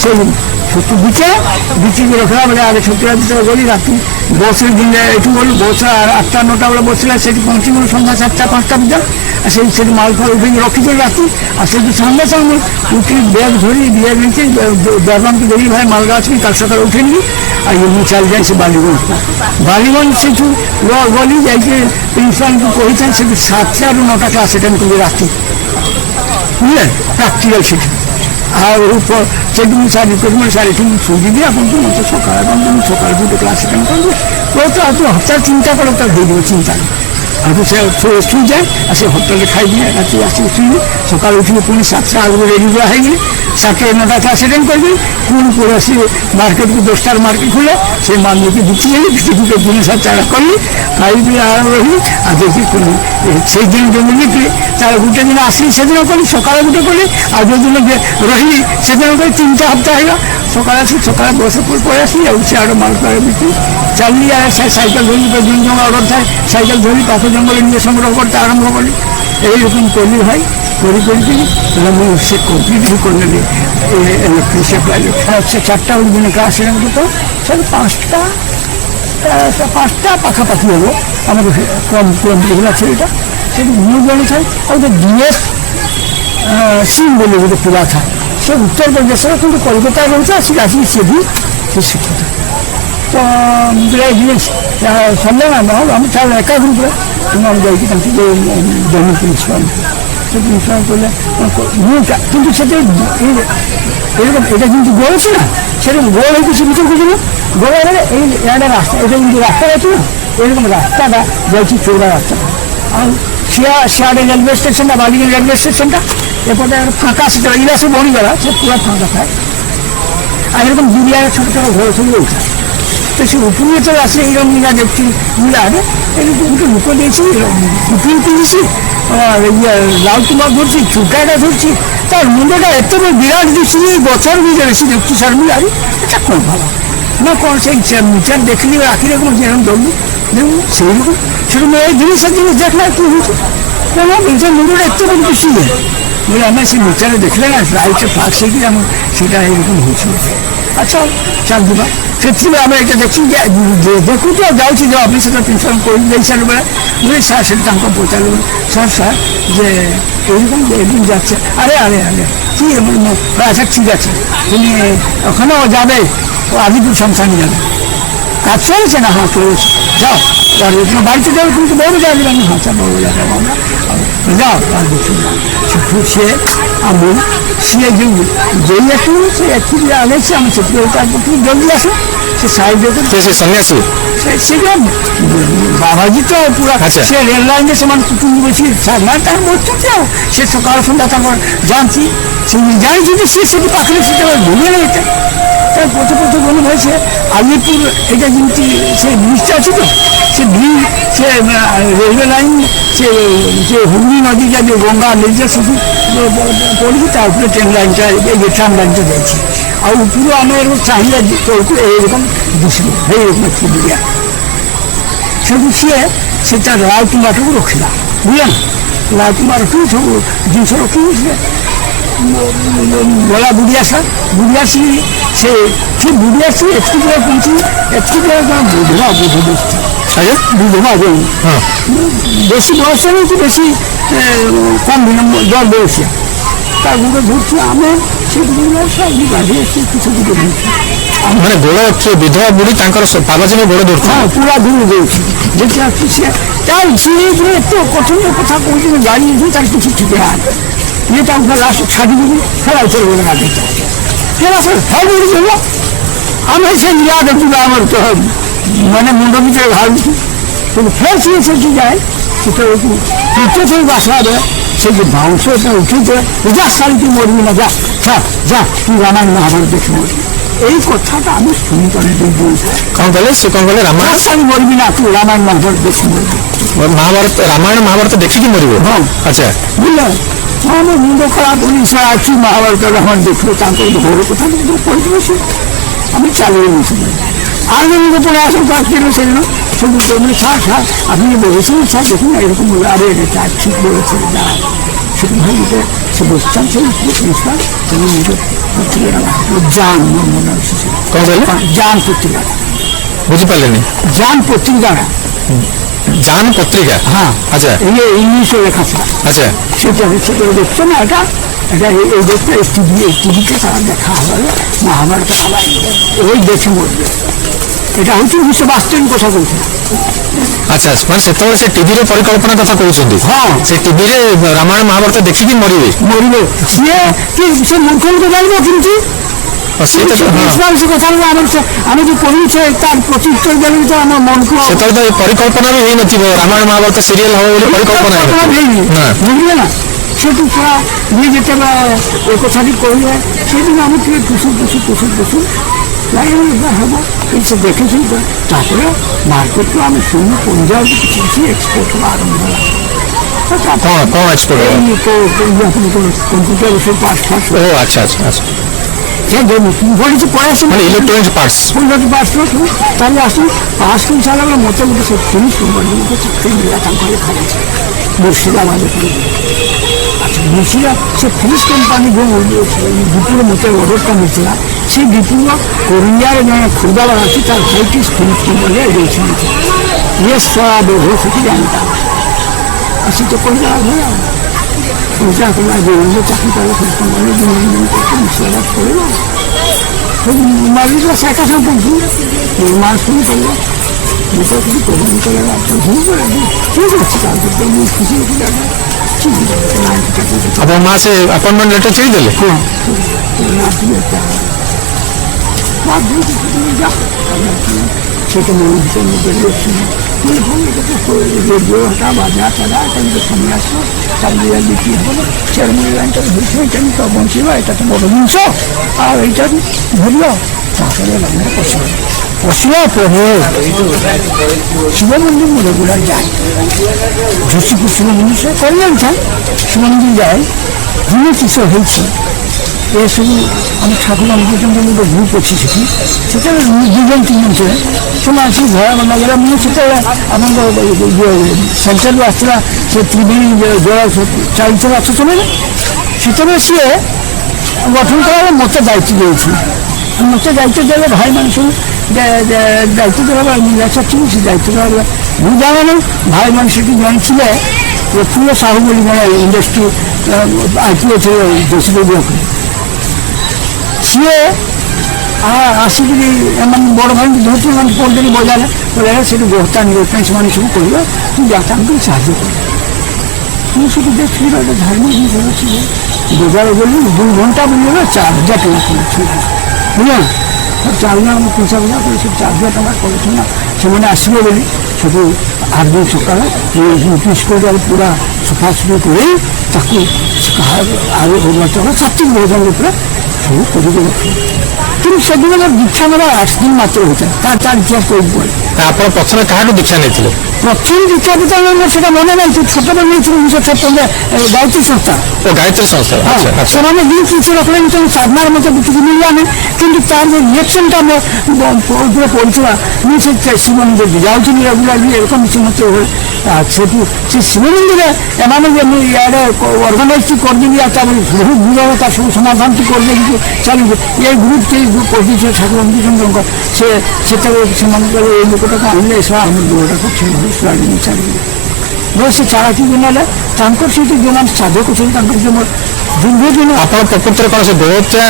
ସେଇ ଛତୁ ବିଚିକି ରଖିଲା ବେଳେ ଆଗେ ଛତୁଆ ଭିତରେ ଗଲି। ରାତି ବସ୍ରେ ଦିନେ ଏଠୁ ଗଲୁ, ବସ୍ 8ଟା 9ଟା ବେଳେ ବସିଲା, ସେଠି ପହଞ୍ଚିଗଲୁ ସନ୍ଧ୍ୟା 4ଟା 5ଟା ଭିତରେ। ଆଉ ସେଠି ମାଲ ଫାଲ ଉଠେଇକି ରଖିଥିଲି ରାତି। ଆଉ ସେଠି ସାଙ୍ଗେ ସାଙ୍ଗେ ଉଠିକି ବ୍ୟାଗ୍ ଧରି ନେଇକି ଦରବାନକୁ ଦେଲି, ଭାଇ ମାଲଗା ଅଛି କାଲି ସକାଳେ ଉଠେଇଲି। ଆଉ ମୁଁ ଚାଲିଯାଏ ସେ ବାଲିଗଞ୍ଜ ସେଇଠୁ ଗଲି, ଯାଇକି ପ୍ରିନ୍ସିପାଲଙ୍କୁ କହିଥାଏ ସେଠି 7ଟାରୁ 9ଟା କ୍ଲାସ୍ ଆଟେଣ୍ଡ କଲି ରାତି, ବୁଝିଲେ, ପ୍ରାକ୍ଟିକାଲ ସେଠି। ଆଉ ସେଠି ମୁଁ ସାର୍ ରିକ୍ୱେଷ୍ଟମେଣ୍ଟ ସାର୍ ଏଠି ମୁଁ ଶୁଣିବି ଆପଣଙ୍କୁ, ମୋତେ ସକାଳେ କ'ଣ ମୁଁ ସକାଳେ ଗୋଟେ କ୍ଲାସ୍ ଆଟେଣ୍ଡ କରିବି। ତୁ ହଠାତ୍ ଚିନ୍ତା କର, ତାର ଦେଇଦେବ ଚିନ୍ତା। ଆଉ ସେ ଶୋଇଯାଏ, ଆଉ ସେ ହୋଟେଲରେ ଖାଇଦିଏ, ରାତି ଆସିକି ଶୁଇଲି। ସକାଳୁ ଉଠିକି ପୁଣି 7ଟା ଆଗରୁ ରେଡ଼ି ହେଇଗଲି, 7ଟାରୁ 9ଟା କ୍ଲାସ୍ ଆଟେଣ୍ଡ କରିବି। ପୁଣି ଆସି ମାର୍କେଟକୁ 10ଟାରୁ ମାର୍କେଟ ଖୋଲେ, ସେ ମାଲ ନେଇକି ବିକିଦେଲି, ବିକିକି ଦିନ 7ଟା କଲି, ଖାଇକି ଆରାମ ରହିଲି। ଆଉ ଦେଖି ସେଇଦିନ ଯେଉଁ ମିଳିକି ତାର ଗୋଟେ ଦିନ ଆସିଲି, ସେଦିନ କଲି, ସକାଳେ ଗୋଟେ କଲି, ଆଉ ଯେଉଁଦିନ ରହିଲି ସେଦିନ କଲି। 3ଟା ହପ୍ତାହ ହେଇଗଲା। ସକାଳେ ଆସି ସକାଳେ ବସରେ ପଳେଇ ଆସିଲି, ଆଉ ସିଆଡ଼େ ମାଲ ବିକି ଚାଲିଲି। ସାଇକେଲ ଧରି ଯେଉଁ ଯେଉଁ ଅର୍ଡ଼ର ଥାଏ ସାଇକେଲ ଧରି ପାଖ ଜଙ୍ଗଲରେ ନିଜେ ସଂଗ୍ରହ করতে আরম্ভ করি। এইরকম করলি ভাই করি ମୁଁ ସେ କମ୍ପ୍ଲିଟ୍ ବି କରିନେଲି ଇଲେକ୍ଟ୍ରିକ୍ ସପ୍ଲାଇ। ସେ 4ଟା ବେଳକୁ ଦିନ କ୍ଲାସ୍ ହେବାକୁ ତ ସେଠି 5ଟା ପାଖାପାଖି ହେବ। ଆମର କମ୍ ହେଲା ସେଇଟା। ସେଠି ମୁଁ ଜଣେଥାଏ, ଆଉ ଗୋଟେ DS ସିଂ ବୋଲି ଗୋଟେ ପିଲା ଥାଏ, ସେ ଉତ୍ତରପ୍ରଦେଶର କିନ୍ତୁ କଲିକତାରେ ରହୁଛି। ଆସିକି ସେ ବି ସେ ଶିଖୁଥାଏ। ତ ସନ୍ଧ୍ୟା ନା ଆମେ ଚାଲ ଏକା ଗ୍ରୁପରେ ଆମେ ଯାଇକି ତାଙ୍କୁ ଜଏନ୍ ପ୍ରିନ୍ସିପାଲ ସେ ପ୍ରିନ୍ସିପାଲ କହିଲେ ମୁଁ କିନ୍ତୁ ସେଠି ଏଇଟା ଯେମିତି ଗୋଳ ଅଛି ନା, ସେଠି ଗୋଳ ହେଇକି ସେ ଭିତରକୁ ଯିବ। ଗୋଳ ହେଲେ ଏଇଆଡ଼େ ରାସ୍ତା, ଏଇଟା ଯେମିତି ରାସ୍ତା ଅଛି ନା, ଏরকম রাস্তাটা যাচ্ছি চৌড়া রাস্তা। আর সিয়াড়ে রেলওয়ে স্টেশনটা, বালিগঞ্জ রেলওয়ে স্টেশনটা, এপটে ফাঁকা সেটা ইরা সব বড়িগলা সে পুরো ফাঁকা থাকে। আর এরকম দুনিয়ার ছোটো ছোটো ঘর ছবি ওঠা। তো সে উপরে চলে আসলে এইরকম নিরা দেখছি মিলার এরকম দুটো লুকো দিয়েছি, উপরে তুলেছি, ইয়ে লাল কুমার ধরছি চুটাটা ধরছি তার মুন্ডটা এত বড় বিরাট দিচ্ছি গছর ভিতরে সে দেখছি শর্মিলা এটা কোন ভালো না কোন সেই মিটার দেখলি আখিরে কোনো যেরকম দৌড়ি দেখুন সেইরকম সেরকম এই জিনিসের জিনিস দেখলে কি হয়েছে কেন মিটার মুন্ডটা এত বড় দিচ্ছি বলে আমরা সেই মিটারে দেখলে না লাইটে ফাঁক সে কি আমার সেটা এরকম হয়েছিল আচ্ছা চাল দিবা ସେଥିରେ ଆମେ ଏଇଟା ଦେଖି ଦେଖୁଛୁ ଆଉ ଯାଉଛି ଯେ ଅଫିସର ପ୍ରିନ୍ସିପାଲ କହି ଦେଇସାରିଲା ବେଳେ ମୁଁ ସାର୍ ସେଠି ତାଙ୍କୁ ପଚାରିଲୁ ସାର୍ ସାର୍ যে এইরকম একদিন যাচ্ছে আরে আরে আরে কি আচ্ছা ঠিক আছে তুমি ওখানেও যাবে ও আদিপুর শ্মশানে যাবে কাজ চলেছে না হ্যাঁ চলেছে যাও আর তোমার বাড়িতে যাবে তুমি তো বড় যাবে আমি হাঁচা বড় যাবে আমরা যাও আর দেখুন সে আমি সে যেই একটু সে একটু আনেছে আমি সেটি তারপর তুমি জলদি আসো সে সাইড সে সন্ন্যাসী সেটা বাবাজি তো পুরো সে রেল লাইনে সেমান কুটুম বসি না তার মরতে চাও সে সকাল সন্ধ্যা তারপর জানছি সে জানছি যে সে সেটি পাখলে সেটা ভুলে এটা তার প্রথম মনে হয়েছে আলিপুর এটা কিন্তু সে ব্রিজটা আছে তো সে ব্রিজ সে রেলওয়ে লাইন সে যে হুগলি নদী যাবে গঙ্গা নদীটা শুধু পড়েছি তারপরে ট্রেন লাইনটা এই যে ট্রাম লাইনটা দিয়েছি আর উপরে আমার চাহিদা এইরকম দিছিল এইরকম একটু দিকে সেটু সে তার লাল কুমারটাকে রখিলা বুঝলেন লাল কুমার রখি সবু জিনিস রখি গলা বুড়ি আসি সে বুড়ি আসি একটু করে পৌঁছি একটু করে বুধবা বুঝে বসছি বুধবা বই বেশি বয়স হয়েছে বেশি কম জল বয়সে তার গুঁড়ো ধরছি আমার সেগুলো সব গাড়িয়ে এসে কিছু দিকে ধরছি মানে গোড় বিধবা বুড়ি তাঁর বাবাজিকে গোড়ে ধরছে হ্যাঁ পুরা দূরে ধরছি যেতে আসছি সে তার সিঁড়ি এত কঠিন কথা কইছে গাড়ি এসে তার কিছু ঠিক হয় এটা আপনার লাস্ট ছাড়ি দিবি ফেরাই চলে গেলে না দিতে ফেরা ফের গেল আমি সে ইয়াদ দিল আমার তো মানে মুন্ড ভিতরে ভাবছি কিন্তু ফের সে যায় সেটা উঠতে থেকে বাসা দেয় সে যে বাউন্সটা উঠেছে যা শাড়ি তুই মরবি না যা তুই রামায়ণ মহাভারত দেখে মরবি এই কথাটা আমি শুনি অনেকদিন কম বলে সে কম বলে রামায়ণ আমি মরবি না তুই রামায়ণ মহাভারত দেখে মরবি মহাভারত রামায়ণ মহাভারত দেখিকি মরিব হ্যাঁ আচ্ছা বুঝলেন আমার মুন্ড খারাপ উনিশশো আশি মহাভারত রহমান দেখলো তারপরে বড় কথা পড়তে বসে আমি চালিয়ে নিয়েছি আর মুন্ড পড়ে আসেন কাজ ছিল সেজন্য শুধু মানে স্যার আপনি বলেছিলেন স্যার দেখুন এরকম বলে আরে এটা ঠিক বলেছে দাঁড়ায় সেরকম ভাবে সে বসতাম সেই প্রিন্সিপাল এবং পত্রিকা জান মনে হচ্ছে জান পত্রিকা বুঝতে পারলেনি জান পত্রিকা জান পত্রিকা হ্যাঁ আচ্ছা ইংলিশে লেখা ছিল আচ্ছা সেটা দেখছো না এটা এই দেখতে টিভিতে তারা দেখা হবে মহাভারত আবার ওই দেখে মরবে এটা হচ্ছে 1962 কথা বলছে আচ্ছা মানে সেতবে সে টিভির পরিকল্পনা কথা কହୁଛନ୍ତି হ্যাঁ সে টিভিরে রামায়ণ মহাভারত দেখিকি মরিবে সে মূর্খ লোক জানবো কিন্তু সে কথা আমি যে পড়িছে তার প্রত্যুত্তর দেবে তো আমার মনকে সেতবে তো পরিকল্পনা ବି ହେଇନଥିବ রামায়ণ মহাভারত সিরিয়াল হবে বলে পরিকল্পনা ହେଇନି ବୁଝିଲେ ନା ସେଠୁ ପୁରା ଇଏ ଯେତେବେଳେ ଏ କଥାଟି କହିଲେ ସେଦିନ ଆମେ ଟିକେ କୁସୁ ଲାଇନ ହେବ ସେ ଦେଖିଛୁ ତାପରେ ମାର୍କେଟରୁ ଆମେ ଶୁଣୁ ପଞ୍ଜାବ କିଛି ଏକ୍ସପୋର୍ଟ ଆରମ୍ଭ ହେଲା କଣ ଏକ୍ସପୋର୍ଟ କମ୍ପ୍ୟୁଟର ସବୁ ପାର୍ଟ ଓ ଆଚ୍ଛା ଆଚ୍ଛା ଆଚ୍ଛା বলেছি পরে আসে মানে ইলেকট্রনিক্স পার্টস তাহলে আসুন পাস করে চালাবে মতো মতো সে ফিনিশ কোম্পানিকে চাকরি মিলা তাঙ্করে খাওয়াছে মুর্শিদাবাদে আচ্ছা মুর্শিদা সে ফিনিশ কোম্পানি যে ডিপুর মতো অর্ডরটা মিলছিল সেই ডিপুর কোরিয়ার জনে খুদাবার আছে তার ভাইটি ফিনিশ কোম্পানি রয়েছে ইয়ে সব সেটি জানতাম আসি তো করে যাওয়া ওটা তোমার যে চাকরি করে ফিনিশ কোম্পানি মুর্শিদাবাদ করে না মালিকরা শেখা সম্পর্কে নির্মাণ শুরু করলো যেটা কিছু প্রবন্ধ করে শুরু করে ঠিক আছে তারপর খুশি আপনার মা সে অ্যাপয়েন্টমেন্ট লেটার চেয়ে দিলে সেটা মনে ভিতর মধ্যে রেডিও হটা বাজা টাজা এটা সামনে আসলো তারপরে বিক্রি হলো চেয়ারম্যান লাইনটা ধরছে এটা তো বঞ্চিবা এটা তো বড় জিনিস আর এইটা ধরলো তারপরে লাইনটা পছন্দ ପଶିବା ପରେ ଶିବ ମନ୍ଦିର ମୁଁ ରେଗୁଲାର ଯାଏ। ଯୋଶୀପୁର ଶିବ ମନ୍ଦିର ସେ କରିଯାଉଥାଏ, ଶିବ ମନ୍ଦିର ଯାଏ। ଦିନ କିସ ହେଇଛି ଏସବୁ ଆମ ଠାକୁରଙ୍କ ପର୍ଯ୍ୟନ୍ତ ଗୋଟେ ଗ୍ରୁପ୍ ଅଛି ସେଠି। ସେତେବେଳେ 2 ଜଣ 3 ଜଣ ଥିଲେ, ସେମାନେ ଆସିକି ଭୟ ମନାଗଲା। ମୁଁ ସେତେବେଳେ ଆପଣଙ୍କ ସେଣ୍ଟରରୁ ଆସିଥିଲା ସେ ତ୍ରିବେଣୀ ଜଳ ଚାଲିଥିଲା ଆସ ସମୟରେ, ସେତେବେଳେ ସିଏ ଗଠନ କଲା ମୋତେ ଦାୟିତ୍ୱ ଦେଇଛି। ମୋତେ ଦାୟିତ୍ୱ ଦେଲେ ଭାଇମାନେ ସବୁ ଦାୟିତ୍ୱ ଦେବା ସଚିବ ସେ ଦାୟିତ୍ୱ ଦେବା ମୁଁ ଜାଣେନି। ଭାଇମାନେ ସେଠି ଜାଣିଥିଲେ ପ୍ରଫୁଲ୍ଲ ସାହୁ ବୋଲି ଜଣେ ଇଣ୍ଡଷ୍ଟ୍ରି IPO ଥିଲେ ଯୋଶୀପୁର ବ୍ଲକରେ। ସିଏ ଆସିକିରି ଏମାନେ ବଡ଼ ଭାଇଙ୍କୁ ଧରିଛି, ଏମାନେ ପଡ଼ିଦେଲି ବଜାରରେ ବଜାରରେ ସେଠି ବସ୍ତା ଆଣିବା ପାଇଁ ସେମାନେ ସବୁ କହିବେ ତୁ ଯା ତାଙ୍କୁ ସାହାଯ୍ୟ କର। ମୁଁ ସେଠି ଦେଖିଲି ଗୋଟେ ଧାର୍ମିକ ଜିନିଷ ଅଛି। ବଜାର ଗଲି 2 ଘଣ୍ଟା ବୁଲିଗଲେ 4,000 ଟଙ୍କା କରୁଛି ବୁଝିଲ। 4 ଜଣ ଆମ ପଇସା ବଜା କରି ସେ 4,000 ଟଙ୍କା କରୁଛୁ ନା। ସେମାନେ ଆସିବେ ବୋଲି ସବୁ 8 ଦିନ ସକାଳେ ପିସ୍ କରି ପୁରା ସଫାସୁଫି କରି ତାକୁ ଆଳୁ ଅରୁଆ ଚାଉଳ ସାତ୍ଵିକ ଭୋଜନ ଉପରେ ସବୁ କରିକି ରଖିବେ। କିନ୍ତୁ ସେଦିନ ଦୀକ୍ଷା ନେବା 8 ଦିନ ମାତ୍ର ହୋଇଥାଏ। ତାର ଇତିହାସ କହିବାକୁ ପଡ଼େ। ଆପଣ ପ୍ରଥମେ କାହାଠୁ ଦୀକ୍ଷା ନେଇଥିଲେ? ପ୍ରଥମ ଦୀକ୍ଷା ପିତା ସେଟା ମନେ ନାହିଁ। ଛୋଟବେଳେ ନେଇଥିଲି 1956 ଗାୟତ୍ରୀ ସଂସ୍ଥା। ଗାୟତ୍ରୀ ସଂସ୍ଥା। ସେମାନେ କିଛି ରଖିଲେ କିନ୍ତୁ ସାଧନାରେ ମୋତେ କିଛି ମିଳିଲାନି। କିନ୍ତୁ ତାର ଯେଉଁ ରିଏକ୍ସନଟା ମୋ ଉପରେ ପଡ଼ିଥିଲା, ମୁଁ ସେ ଶିବ ମନ୍ଦିର ଯାଉଥିଲି ରେଗୁଲାରଲି ଏରକମ କିଛି ମୋତେ ସେଠୁ ସେ ଶିବ ମନ୍ଦିରରେ ଏମାନେ ଯେ ମୁଁ ଇଆଡ଼େ ଅର୍ଗାନାଇଜ୍ କରିଦେବି ଆଉ ତାପରେ ବହୁତ ଦୂର ତା ସବୁ ସମାଧାନଟି କରିଦେଇକି ଚାଲିବି। ଏ ଗ୍ରୁପ୍ କେହି କରିଦେଇଥିଲେ ଠାକୁର ଚନ୍ଦ୍ରଙ୍କ ସେ ସେତେବେଳେ ସେମାନଙ୍କର ଏଇ ଲୋକଟାକୁ ଆଣିଲେ ସେ ଆମ ଦୂରଟାକୁ ଛାଡ଼ିକି ଚାଲିଲେ। ସେ ଚାରାଟି ଦିନ ହେଲେ ତାଙ୍କର ସେଇଠି ଯେଉଁମାନେ ସାଧକ ଅଛନ୍ତି ତାଙ୍କର ଯେଉଁ ଦୀର୍ଘ ଦିନ ଆପଣ ପ୍ରକୃତରେ କ'ଣ ସେ ଗୋହତ୍ୟା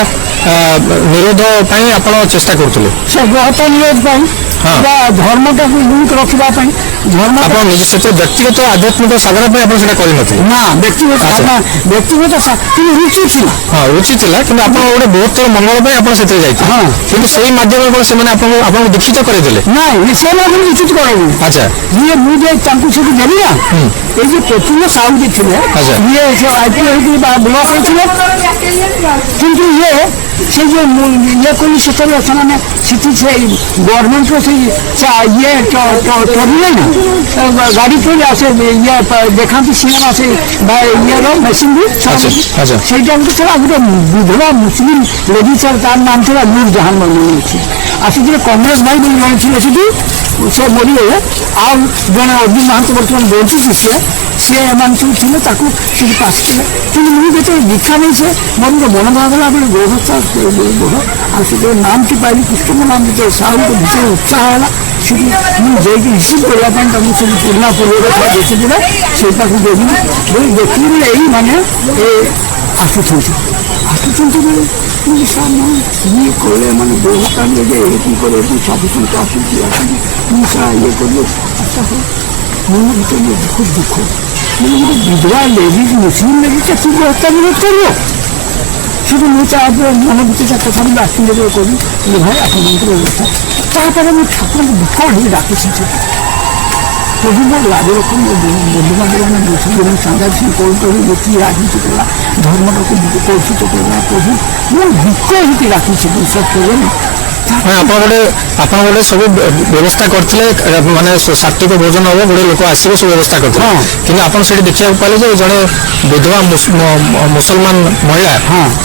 ନିରୋଧ ପାଇଁ ଆପଣ ଚେଷ୍ଟା କରୁଥିଲେ? ସେ ଗୋହତ୍ୟା ନିରୋଧ ପାଇଁ ଧର୍ମଟାକୁ ଲିଙ୍କ ରଖିବା ପାଇଁ ଧର୍ମ ଆପଣ ନିଜ ସେଥିରେ ବ୍ୟକ୍ତିଗତ ଆଧ୍ୟାତ୍ମିକ ସାଧନା ପାଇଁ ଆପଣ ସେଟା କରିନଥିଲେ? ନା, ବ୍ୟକ୍ତିଗତ କିନ୍ତୁ ରୁଚି ଥିଲା। ହଁ, ରୁଚି ଥିଲା, କିନ୍ତୁ ଆପଣ ଗୋଟେ ବୃହତ୍ତର ମଙ୍ଗଳ ପାଇଁ ଆପଣ ସେଥିରେ ଯାଇଥିଲେ। ହଁ, କିନ୍ତୁ ସେଇ ମାଧ୍ୟମରେ ସେମାନେ ଆପଣଙ୍କୁ ଦୀକ୍ଷିତ କରେଇଦେଲେ? ନାଇଁ, ସେମାନେ ଦୀକ୍ଷିତ କରାଇବେ। ଆଚ୍ଛା, ଇଏ ମୁଁ ଯେ ତାଙ୍କୁ ସେଠି ଦେଲି ନା, এই যে প্রফুল্ল সাহু যে ছিল ইয়ে আইপিএল হয়েছিল বা ব্লক হয়েছিল, কিন্তু ইয়ে সেই যে ইয়ে করলি সেটাই ସେମାନେ সেটি সেই গভর্নমেন্টর সেই ইয়ে চলিলে না গাড়ি চলে আসে ইয়ে দেখাতে সিনেমা সেই ইয়ের মেশিন সেইটা ଗୋଟେ ଥିଲା ଗୋଟେ ବିଧବା ମୁସଲିମ ଲେଡି ସାର୍ ତାର ନାମ ଥିଲା ନୁର ଜାହାନ ମନେ ଅଛି। ଆସିଥିଲେ କଂଗ୍ରେସ ଭାଇ ବୋଲି ଜଣେ ଥିଲେ ସେଠି, ସେ ମରିଗଲେ। ଆଉ ଜଣେ ଅର୍ଜୁନ ମହାନ୍ତ ବର୍ତ୍ତମାନ ବଞ୍ଚିଛି, ସିଏ ଏମାନେ ସବୁ ଥିଲେ ତାକୁ ସେଠି ପାସିଥିଲେ। କିନ୍ତୁ ମୁଁ ଯେତେବେଳେ ଦୀକ୍ଷା ନେଇ ସେ ମୋର ଗୋଟେ ମନ ଭାଗଲା ବେଳେ ଗୌରବତା ବଡ଼ ଆଉ ସେତେବେଳେ ନାମଟି ପାଇଲି କୃଷ୍ଣଙ୍କ ନାମ ଯେତେବେଳେ ସାହୁଙ୍କ ଭିତରେ ଉତ୍ସାହ ହେଲା ସେଠି ମୁଁ ଯାଇକି ରିସିଭ୍ କରିବା ପାଇଁ ତାଙ୍କୁ ସବୁ ପୁରୁଣା ପୂର୍ବକ ଦେଖିଥିଲେ ସେଇଟାକୁ ଦେଖିଲି ଦେଖିଲି ବେଳେ ଏଇମାନେ ଆସୁଛନ୍ତି ବେଳେ ଇଏ କଲେ ମାନେ ବ୍ୟବସ୍ଥାରେ ଯେ ଏଠି করে ଏଠି ସବୁଛନ୍ତି ଆସୁଛି ମୁଁ ସାରା ଇଏ କଲେ ଆଚ୍ଛା ମନ ଭିତରେ ବହୁତ ଦୁଃଖ ମାନେ ଗୋଟେ ବିଧବା ଲେଡିଜ୍ ମୁସଲିମ ଲେଡିଜ୍ ତୁ ବ୍ୟବସ୍ଥା ବିରୋଧ କରିବ ସେଠୁ ମୁଁ ତାପରେ ମନ ଭିତରେ କଥା ବି ଆସୁଥିଲେ କଲି ଭାଇ ଆପଣଙ୍କର ବ୍ୟବସ୍ଥା। ତାପରେ ମୁଁ ଠାକୁରଙ୍କୁ ଦୁଃଖ ହେଇ ଡାକିଛି ପ୍ରଭୁ ମୋ ଲାଭ ରଖ ମୋ ବନ୍ଧୁବାନ୍ଧବମାନେ ମୁସଲିମ ସାଙ୍ଗାଛି କହୁଛନ୍ତି ଗୋଟିଏ ରାଜନୀତି କଲା ଧର୍ମଟାକୁ କଳୁଷିତ କଲା ପ୍ରଭୁ ମୁଁ ଦୁଃଖ ହେଇକି ଡାକିଛି ବିଶ୍ୱାସ କରିବେନି। ଆପଣ ଗୋଟେ ସବୁ ବ୍ୟବସ୍ଥା କରିଥିଲେ ମାନେ ସାତ୍ଵିକ ଭୋଜନ ହବ ଗୋଟେ ଲୋକ ଆସିବେ ସବୁ ବ୍ୟବସ୍ଥା କରିଥିଲେ, କିନ୍ତୁ ଆପଣ ସେଠି ଦେଖିବାକୁ ପାଇଲେ ଯେ ଜଣେ ବିଧବା ମୁସଲମାନ ମହିଳା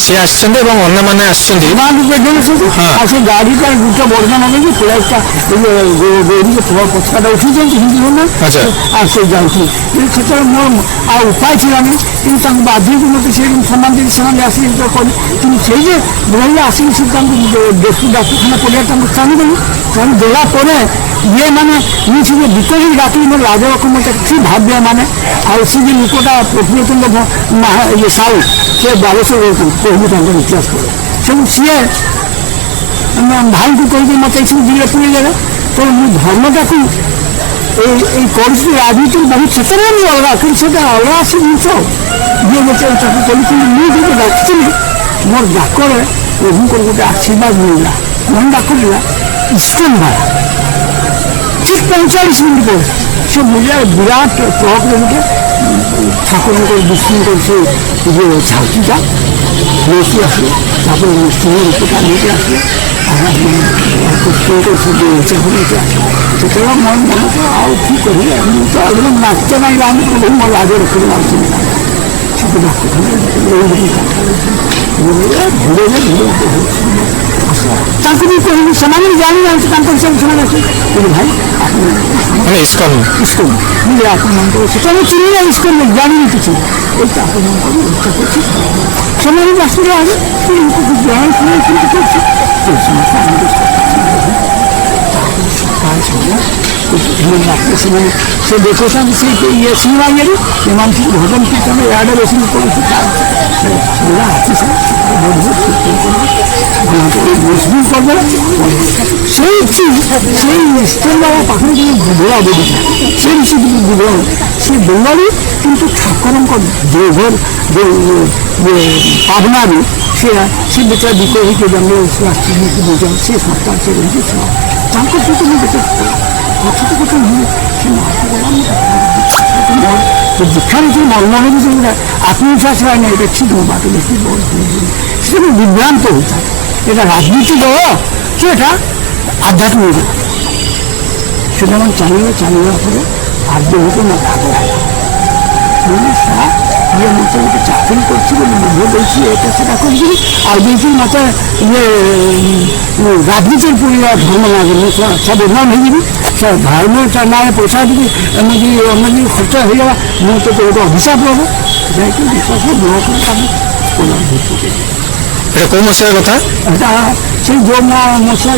ସିଏ ଆସିଛନ୍ତି ଏବଂ ଅନ୍ୟମାନେ ଆସିଛନ୍ତି ଆଉ ସେ ଗାଡ଼ିଟା ଗୋଟେ ବର୍ଣ୍ଣନା ନେଇକି ପଳାଇଟା ଗୌରୀके ପତାକାଟା ଉଠିଛନ୍ତି ହିନ୍ଦୀ ହଉନା ଆଉ ସେ ଯାଉଥିଲେ। କିନ୍ତୁ ସେତେବେଳେ ମୋର ଆଉ ଉପାୟ ଥିଲାନି, କିନ୍ତୁ ତାଙ୍କୁ ବାଧ୍ୟକୁ ମୋତେ ସେ ସମ୍ମାନ ଦେଇକି ସେମାନେ ଆସିକି କଲି। କିନ୍ତୁ ସେଇ ଯେ ମହିଳା ଆସିକି ସେ ତାଙ୍କୁ ଡାକ୍ତରଖାନା ପଡ଼ିଆ ତାଙ୍କୁ ଚାଲିଦେଲି ଚାଲି ଦେଲା ପରେ ଇଏ ମାନେ ମୁଁ ସେ ଯେ ବିକଳି ଡାକିଲି ମୋର ଲାଜ ରଖ ମୋତେ କି ଭାବ୍ୟ ମାନେ ଆଉ ସେ ଯେ ଲୋକଟା ପ୍ରଫୁଲ୍ଲଚନ୍ଦ୍ର ଇଏ ସାହୁ ସେ ବାଲେଶ୍ୱର ରହୁଛନ୍ତି କହିବୁ ତାଙ୍କର ଇତିହାସ କରେ ସବୁ ସିଏ ଭାଇଙ୍କୁ କହିକି ମୋତେ ଏଇସବୁ ଦିନରେ ପୁରେଇ ଦେଲେ। ତ ମୁଁ ଧର୍ମଟାକୁ এই করছি রাজনীতি বহু ক্ষেত্রে আমি অলগা কিন্তু সেটা অলগা সে জিনিস ইয়ে গোটে তাকে করছিলি ମୁଁ ଯେବେ ଡାକିଥିଲି ମୋର ଡାକରେ ପ୍ରଭୁଙ୍କର ଗୋଟେ ଆଶୀର୍ବାଦ ମିଳିଲା। କ'ଣ ଡାକ ମିଳିଲା? ଇସ୍କନ ଭାଇ ଠିକ୍ 45 ମିନିଟ୍ ପରେ ସେ ମିଳିଲା ବିରାଟ ଟ୍ରକ୍ରେ ଗୋଟେ ଠାକୁରଙ୍କର ବିଷ୍ଣୁଙ୍କର ସେ ଇଏ ଝାଉକିଟା ନେଇକି ଆସିଲେ ତାପରେ ସ୍ତ୍ରୀ ରୂପଟା ନେଇକି ଆସିଲେ ସେତେବେଳେ ମୋ ମନକୁ ଆଉ କି କରିବେ ମୁଁ ତ ଆଉ ନାଚ ନାହିଁ ଆମେ ବହୁତ ମୋ ଲାଜ ରଖିଲେ ମାରୁଛି ସେଠି ତାଙ୍କୁ ବି କହିବି ସେମାନେ ବି ଜାଣିନାହାନ୍ତି ତାଙ୍କ ହିସାବରେ ସେମାନେ କହିଲେ ଭାଇ ମାନେ ଇସ୍କନ ବୁଝିଲେ ଆପଣମାନଙ୍କର ସେଟା ମୁଁ ଚିନି ନା ଇସ୍କନ ଜାଣିନି କିଛି ଏଇଟା ଆପଣମାନଙ୍କର ଇଚ୍ଛା କରୁଛି ସେମାନେ ବି ଆସିଲେ ଆগে ଜଣା ଶୁଣି କେମିତି କରୁଛି ସେମାନେ ସେ ଦେଖୁଛନ୍ତି ସେ ଇଏ ସିନେମା ଇଏରେ ଏମାନେ ସବୁ ଭଜନ କୀର୍ତ୍ତନ ଇଆଡ଼େ ବେଶୀ କରୁଛି ସେଇ ଇଷ୍ଟର୍ଣ୍ଣ ବାବା ପାଖରେ ଯେଉଁ ବୁଢ଼ା ବୁଢ଼ୀଟା ସେ ବୁଢ଼ା ସେ ବେଙ୍ଗାଳୀ କିନ୍ତୁ ଠାକୁରଙ୍କ ଦେଓଘର ପାବନାରୁ ସେ ବେଚାରା ବିକ ହେଇକି ଜଙ୍ଗଲ ଆସିକି ବୁଝା ସେ ସଂସ୍କାର ସେ ରହିଛି ତାଙ୍କ ସହିତ ମୁଁ କେତେ କଥା କଥା ଦୀକ୍ଷାରେ ଯେଉଁ ମର୍ମରେ ବି ଯେଉଁଟା ଆତ୍ମବିଶ୍ୱାସ ନାହିଁ ଏଇଟା ଠିକ୍ ମୋ ବାଟ ଦେଖି ସେ ବିଭ୍ରାନ୍ତ ହୋଇଥାଏ এটা রাজনীতি দল কি এটা আধ্যাত্মিক সেটা মানে চালিয়ে পরে আর্য হতো না ইয়ে মতো একটা চাকরি করছি বলে বুঝে দিয়েছি এটা সেটা করছি আর দিয়েছি মতো ইয়ে রাজনীতির পুরিয়া ধর্ম লাগে সব উন্নয়ন হয়ে যাবি সব ধর্মটা না পয়সা দিবি এমনি অন্য খরচ হয়ে যাবে ମୁଁ তো ଗୋଟେ ଅଭିଶାପ ହବ ଯାଇକି ବିଶ୍ୱାସ ଗ୍ରହ କରି ତାକୁ এটা কোন মশার কথা এটা সেই ଯେଉଁ ମଶା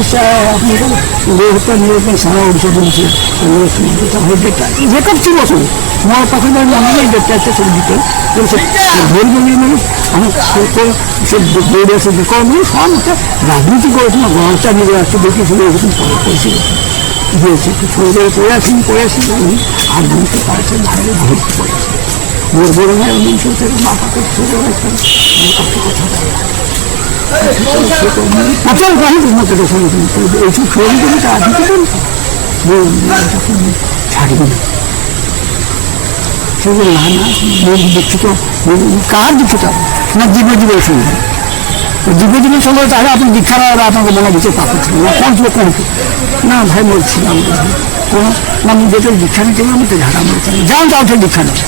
ଆପଣଙ୍କର ବହୁତ ନିଜ ପାଇଁ ସାରା ଓଡ଼ିଶା ବୁଲିଛି ରେକର୍ଡ ଥିବ ସବୁ ମୋ ପାଖରେ ଆମେ ଡେଟା ଏତେ ସବୁ ଡିଟେଲ ଧରି ଗଲି ମାନେ ଆମେ ସେ ଦୌଡ଼ି ଆସି ଦେଖ ମାନେ ସମସ୍ତେ ରାଜନୀତି କରୁଛୁ ନା ଗଣତା ନିଜେ ଆସି ଦେଖି ସବୁ ପଇସା দিয়েছে পড়ে আসি আর দুটো পাশে বাইরে ঘুরতে পড়েছে মোর বড় ভাই অনেক থেকে মাথাকে ছোট একটা কথা প্রচার করি মতো এইসব শরীর করে তা দিতে ছাড়বি না সেগুলো না দীক্ষিত কার দীক্ষিত না জীব জীবের সঙ্গে জীবজীবীর সঙ্গে তাহলে আপনি দীক্ষা নেওয়ার আপনাকে মনে দিতে পারছেন না কোন ছিল কোন না ভাই বলছিলাম কোনো না আমি যেটা দীক্ষা নিতে আমি তো ঝাড়া মারছি যাও যাও সে দীক্ষা নেই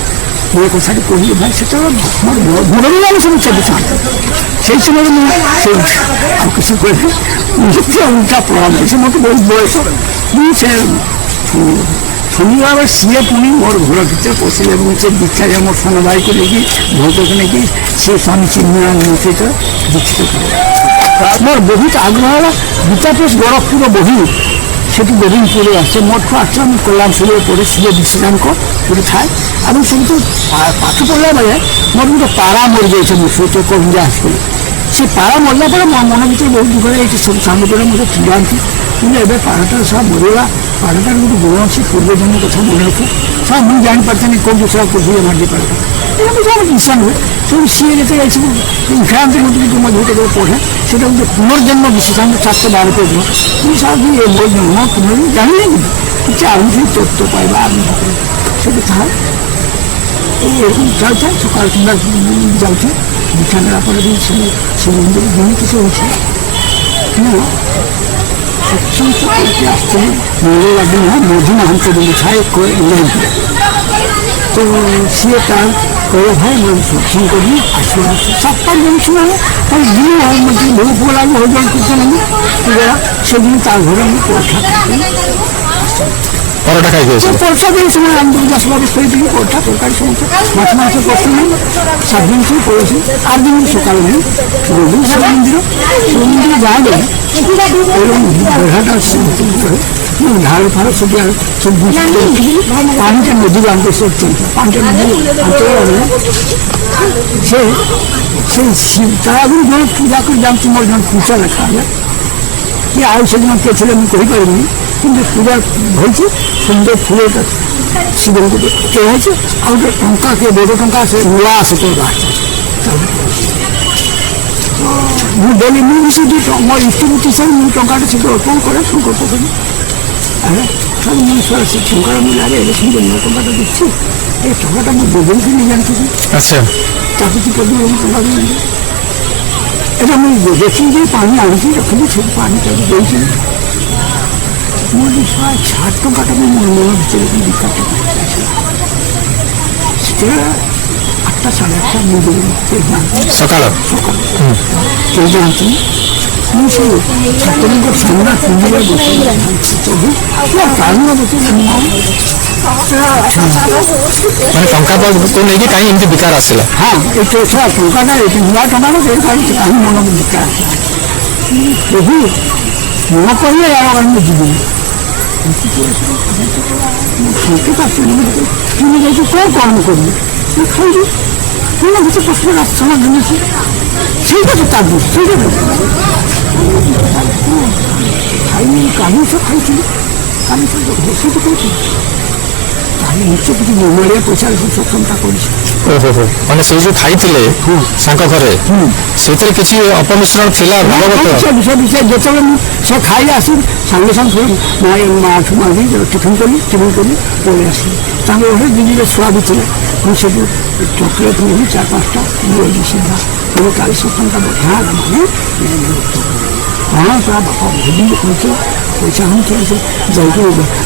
ওই কথাটি কহিলে ভাই সেটা আমার বড় আমি সমস্যা দিচ্ছে সেই সময় সেই আর কিছু করে উল্টা প্রভাব দিয়েছে মতো বহুত বয়স সে শনিবার সিଏ ପୁଣି ମୋର ଘର ଭିତରେ ପଶିଲେ ଏବଂ ସେ ଦୀକ୍ଷାରେ ମୋ ସାନ ଭାଇକୁ ନେଇକି ଭୌତକୁ ନେଇକି ସେ ସ୍ୱାମୀ ଚିନ୍ମୟାନନ୍ଦ ସହିତ ଦୀକ୍ଷିତ କଲେ ମୋର ବହୁତ ଆଗ୍ରହ ହେଲା ଗୀତାପ୍ରେସ ଗୋରଖପୁର ବହି ସେଠି ଗୋବିନ୍ଦପୁରରେ ଆସେ ମୋଠୁ ଆସିଲା ମୁଁ କଲ୍ୟାଣପୁରରେ ପଢ଼େ ସିଏ ବିଶ୍ରାମଙ୍କ ଗୋଟେ ଥାଏ ଏବଂ ସେମିତି ପାଠ ପଢ଼ିଲା ବେଳେ ମୋର ଗୋଟେ ପାରା ମରିଯାଇଛି ମୋ ସହିତ କବିଞ୍ଜା ହାଇସ୍କୁଲ ସେ ପାରା ମରିଲା ପରେ ମୋ ମନ ଭିତରେ ବହୁତ ଦୁଃଖ ଏଇଠି ସବୁ ସାଙ୍ଗରେ ମୋତେ ଚିଡ଼ାନ୍ତି କିନ୍ତୁ ଏବେ ପାରାଟା ସହ ମରିଗଲା ପାରାଟାର ଗୋଟେ ଗୁଣ ଅଛି ପୂର୍ବଜନ୍ମ କଥା ମନେ ରଖେ ସହ ମୁଁ ଜାଣିପାରିଥାନି କେଉଁ ଦୋଷରା ପୃଥିବୀ ମାରି ପାରଟା ଏମିତି ସବୁ ବିଷୟ ନୁହେଁ ସବୁ ସିଏ ଯେତେବେଳେ ଏସବୁ ଇଂରାଜୀ ଗୋଟେ ମଝିରେ କେତେବେଳେ ପଢ଼େ ସେଟା ଗୋଟେ ପୁନର୍ଜନ୍ମ ବିଶେଷାନ୍ତ 7-12 ପେଜ ମୁଁ ସାର୍ ଏ ମୋ ଜନ୍ମ ପୁନର୍ଜନ୍ମ ଜାଣିଲେ କିନ୍ତୁ କିଛି ଆରମ୍ଭ ତତ୍ତ୍ୱ ପାଇବା ଆରମ୍ଭ କରେ ସେଠି ଥାଏ ଏରকম ଯାଉଥାଏ ସକାଳ କିମ୍ବା ଯାଉଥାଏ ଦୀକ୍ଷା ନେଲା ପରେ ବି ସେ ମନ୍ଦିର ଯେମିତି କିଛି ହେଉଛି କିନ୍ତୁ ସତ୍ସଙ୍ଗ କରିକି ଆସିଥିଲି ମୋର ଲାଗିଲା ମଧୁ ମହାନ୍ତ ବୋଲି ଥାଏ ତ ସିଏ ତା କହିଲେ ଭାଇ ମୁଁ ସତ୍ସଙ୍ଗ କରିବି ଆସିବ ସାତଟା ଦିନ ଶୁଣା ତାର ଦିନ ମୋତେ ବହୁ ପୁଅ ଲାଗି ହଜାର କୀର୍ତ୍ତନ ସେଦିନ ତା ଘରେ ମୁଁ ପରୀକ୍ଷା পরোটা খাই গিয়েছিল পরীক্ষা দিয়ে সময় আমি 10 বারে শোই দিই পরীক্ষা তরকারি সমস্ত মাছ করতে নেই 7 দিন শুরু করেছি 8 দিন সকালে নেই রোদিন মন্দিরে যায় না এরকম বেড়াটা ঝাড় ফাড় সব পানিটা নদী আনতে সরছে পানিটা নদী আনতে সে তার আগুন যখন পূজা করে জানছি মোর যখন পূজা লেখা হয় কি আর সেদিন কে ছিল আমি কহিপারিনি কিন্তু পূজা হয়েছে সুন্দর ফুলের শিবଙ୍କୁ কে হয়েছে আর ଗୋଟେ ଟଙ୍କା କିଏ ବଡ଼ ଟଙ୍କା ସେ ନୂଆ ଆସେ ତ ବାହାରିଛି ମୁଁ ଡେଲି ମୁଁ ବି ସେଠି ମୋ ଇଷ୍ଟଭୂତି ହିସାବରେ ମୁଁ ଟଙ୍କାଟା ସେଠି ଅର୍ପଣ କରେ ସଂକଳ୍ପ କরি ସବୁ ମଣିଷ ସେ ଟଙ୍କାର ମୁଁ ଲାଗେ ଏବେ ସୁନ୍ଦର ନୂଆ ଟଙ୍କାଟା ଦିচ্ছি এই ଟଙ୍କାଟା ମୁଁ ଦେବେନି କି ନେଇ ଜାଣିଥିଲି আচ্ছা ତାକୁ ତୁ କେବେ ଟଙ୍କା ଦେଇ এটা আমি দেখি যে পানি আনছি রଖିলি সে পানিটাকে দিয়েছি মোটামুটি 60 টাকাটা আমি মনে হচ্ছে এরকম বিকার টাকা সেটা 8টা 8:30 মন্দিরের মধ্যে সকাল সকাল কেউ জানছি আমি সেই ছাত্রলীগের সামনে মন্দিরে বসে কারণ বসে ମାନେ ଟଙ୍କା କୁ ନେଇକି କାହିଁ ଏମିତି ବିକାର ଆସିଲା? ହଁ ଏ ଟଙ୍କାଟା ନୂଆ ଟଙ୍କାଟା ସେ କାହିଁ ମନକୁ ବିକାର ଆସିଲା ପ୍ରଭୁ ନ କହିଲେ ମୁଁ ଯିବିନି ସଂକେତ ଆସିଲି ତୁମେ ଯାଇକି କ'ଣ କର୍ମ କରିବି ମୁଁ ଖାଇବି କ'ଣ କିଛି ପ୍ରଶ୍ନ ରାସ୍ତା ଜିନିଷ ସେଇଟା ତ ତା ଦୋଷ ସେଇଟା ଖାଇନି କାଲି ସେ ଖାଇଥିଲି କାଲି ସେ ଘୋଷିତ କରିଥିଲି ତାହେଲେ ନିଶ୍ଚୟ କିଛି ମଳିଆ ପଇସାରେ ସେ ସକ୍ଷମତା କରିଛି। ଓହୋ ମାନେ ସେଇ ଯୋଉ ଖାଇଥିଲେ ସାଙ୍କ ଘରେ ସେଥିରେ କିଛି ଅପମିଶ୍ରଣ ଥିଲା ଭାଗବତ ଯେତେବେଳେ ମୁଁ ସେ ଖାଇ ଆସି ସାଙ୍ଗେ ସାଙ୍ଗେ ମାଠୁ ମାରି ଟିଫିନ୍ କଲି ପଳେଇ ଆସିଲି ତାଙ୍କ ଘରେ ଦିଦିରେ ଛୁଆ ବି ଥିଲେ ମୁଁ ସେଠୁ ଚକୋଲେଟ୍ ନେଲି 4-5ଟା ନେଲି ସିଧା ତେଣୁ କାଲି ସକ୍ଷମତା ବଢ଼ିଆ ହେଲା ମାନେ କ'ଣ ପୁରା ବାପା ଭୋଜିଲେ କହିছে ପଇସା ଆଣୁଛି ସେ ଯାଇକି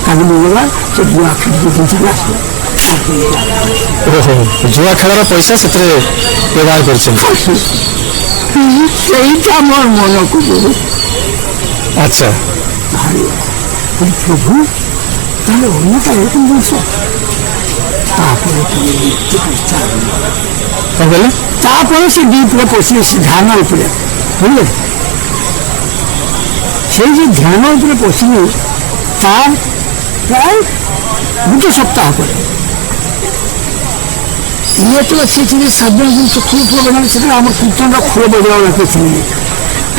କାଲି ମଙ୍ଗଳବାର ସେ ବୁଆ ଖେଳିକି ଜିନିଷକୁ ଆସିବ ଜୁଆ ଖେଳର ପଇସା ସେଥିରେ ବ୍ୟବହାର କରିଛନ୍ତି ସେଇଟା ମୋର ମନକୁ ବହୁତ ଆଚ୍ଛା ଭାରି ପ୍ରଭୁ ତାହେଲେ ଅନ୍ୟଟା ଏରକମ ଜିନିଷ ତାପରେ କ'ଣ କହିଲେ ତାପରେ ସେ ଡିପରେ ପଶିଲେ ସେ ଧ୍ୟାନ ଉପରେ ବୁଝିଲେ সেই যে ধ্যান উপরে পশিলে তার প্রায় 2 সপ্তাহ পরে তো সে ছিল 7 জন চক্ষু প্রবন্ধ সেটা আমার কীর্তনটা খুলে বদলাও রাখেছিলেন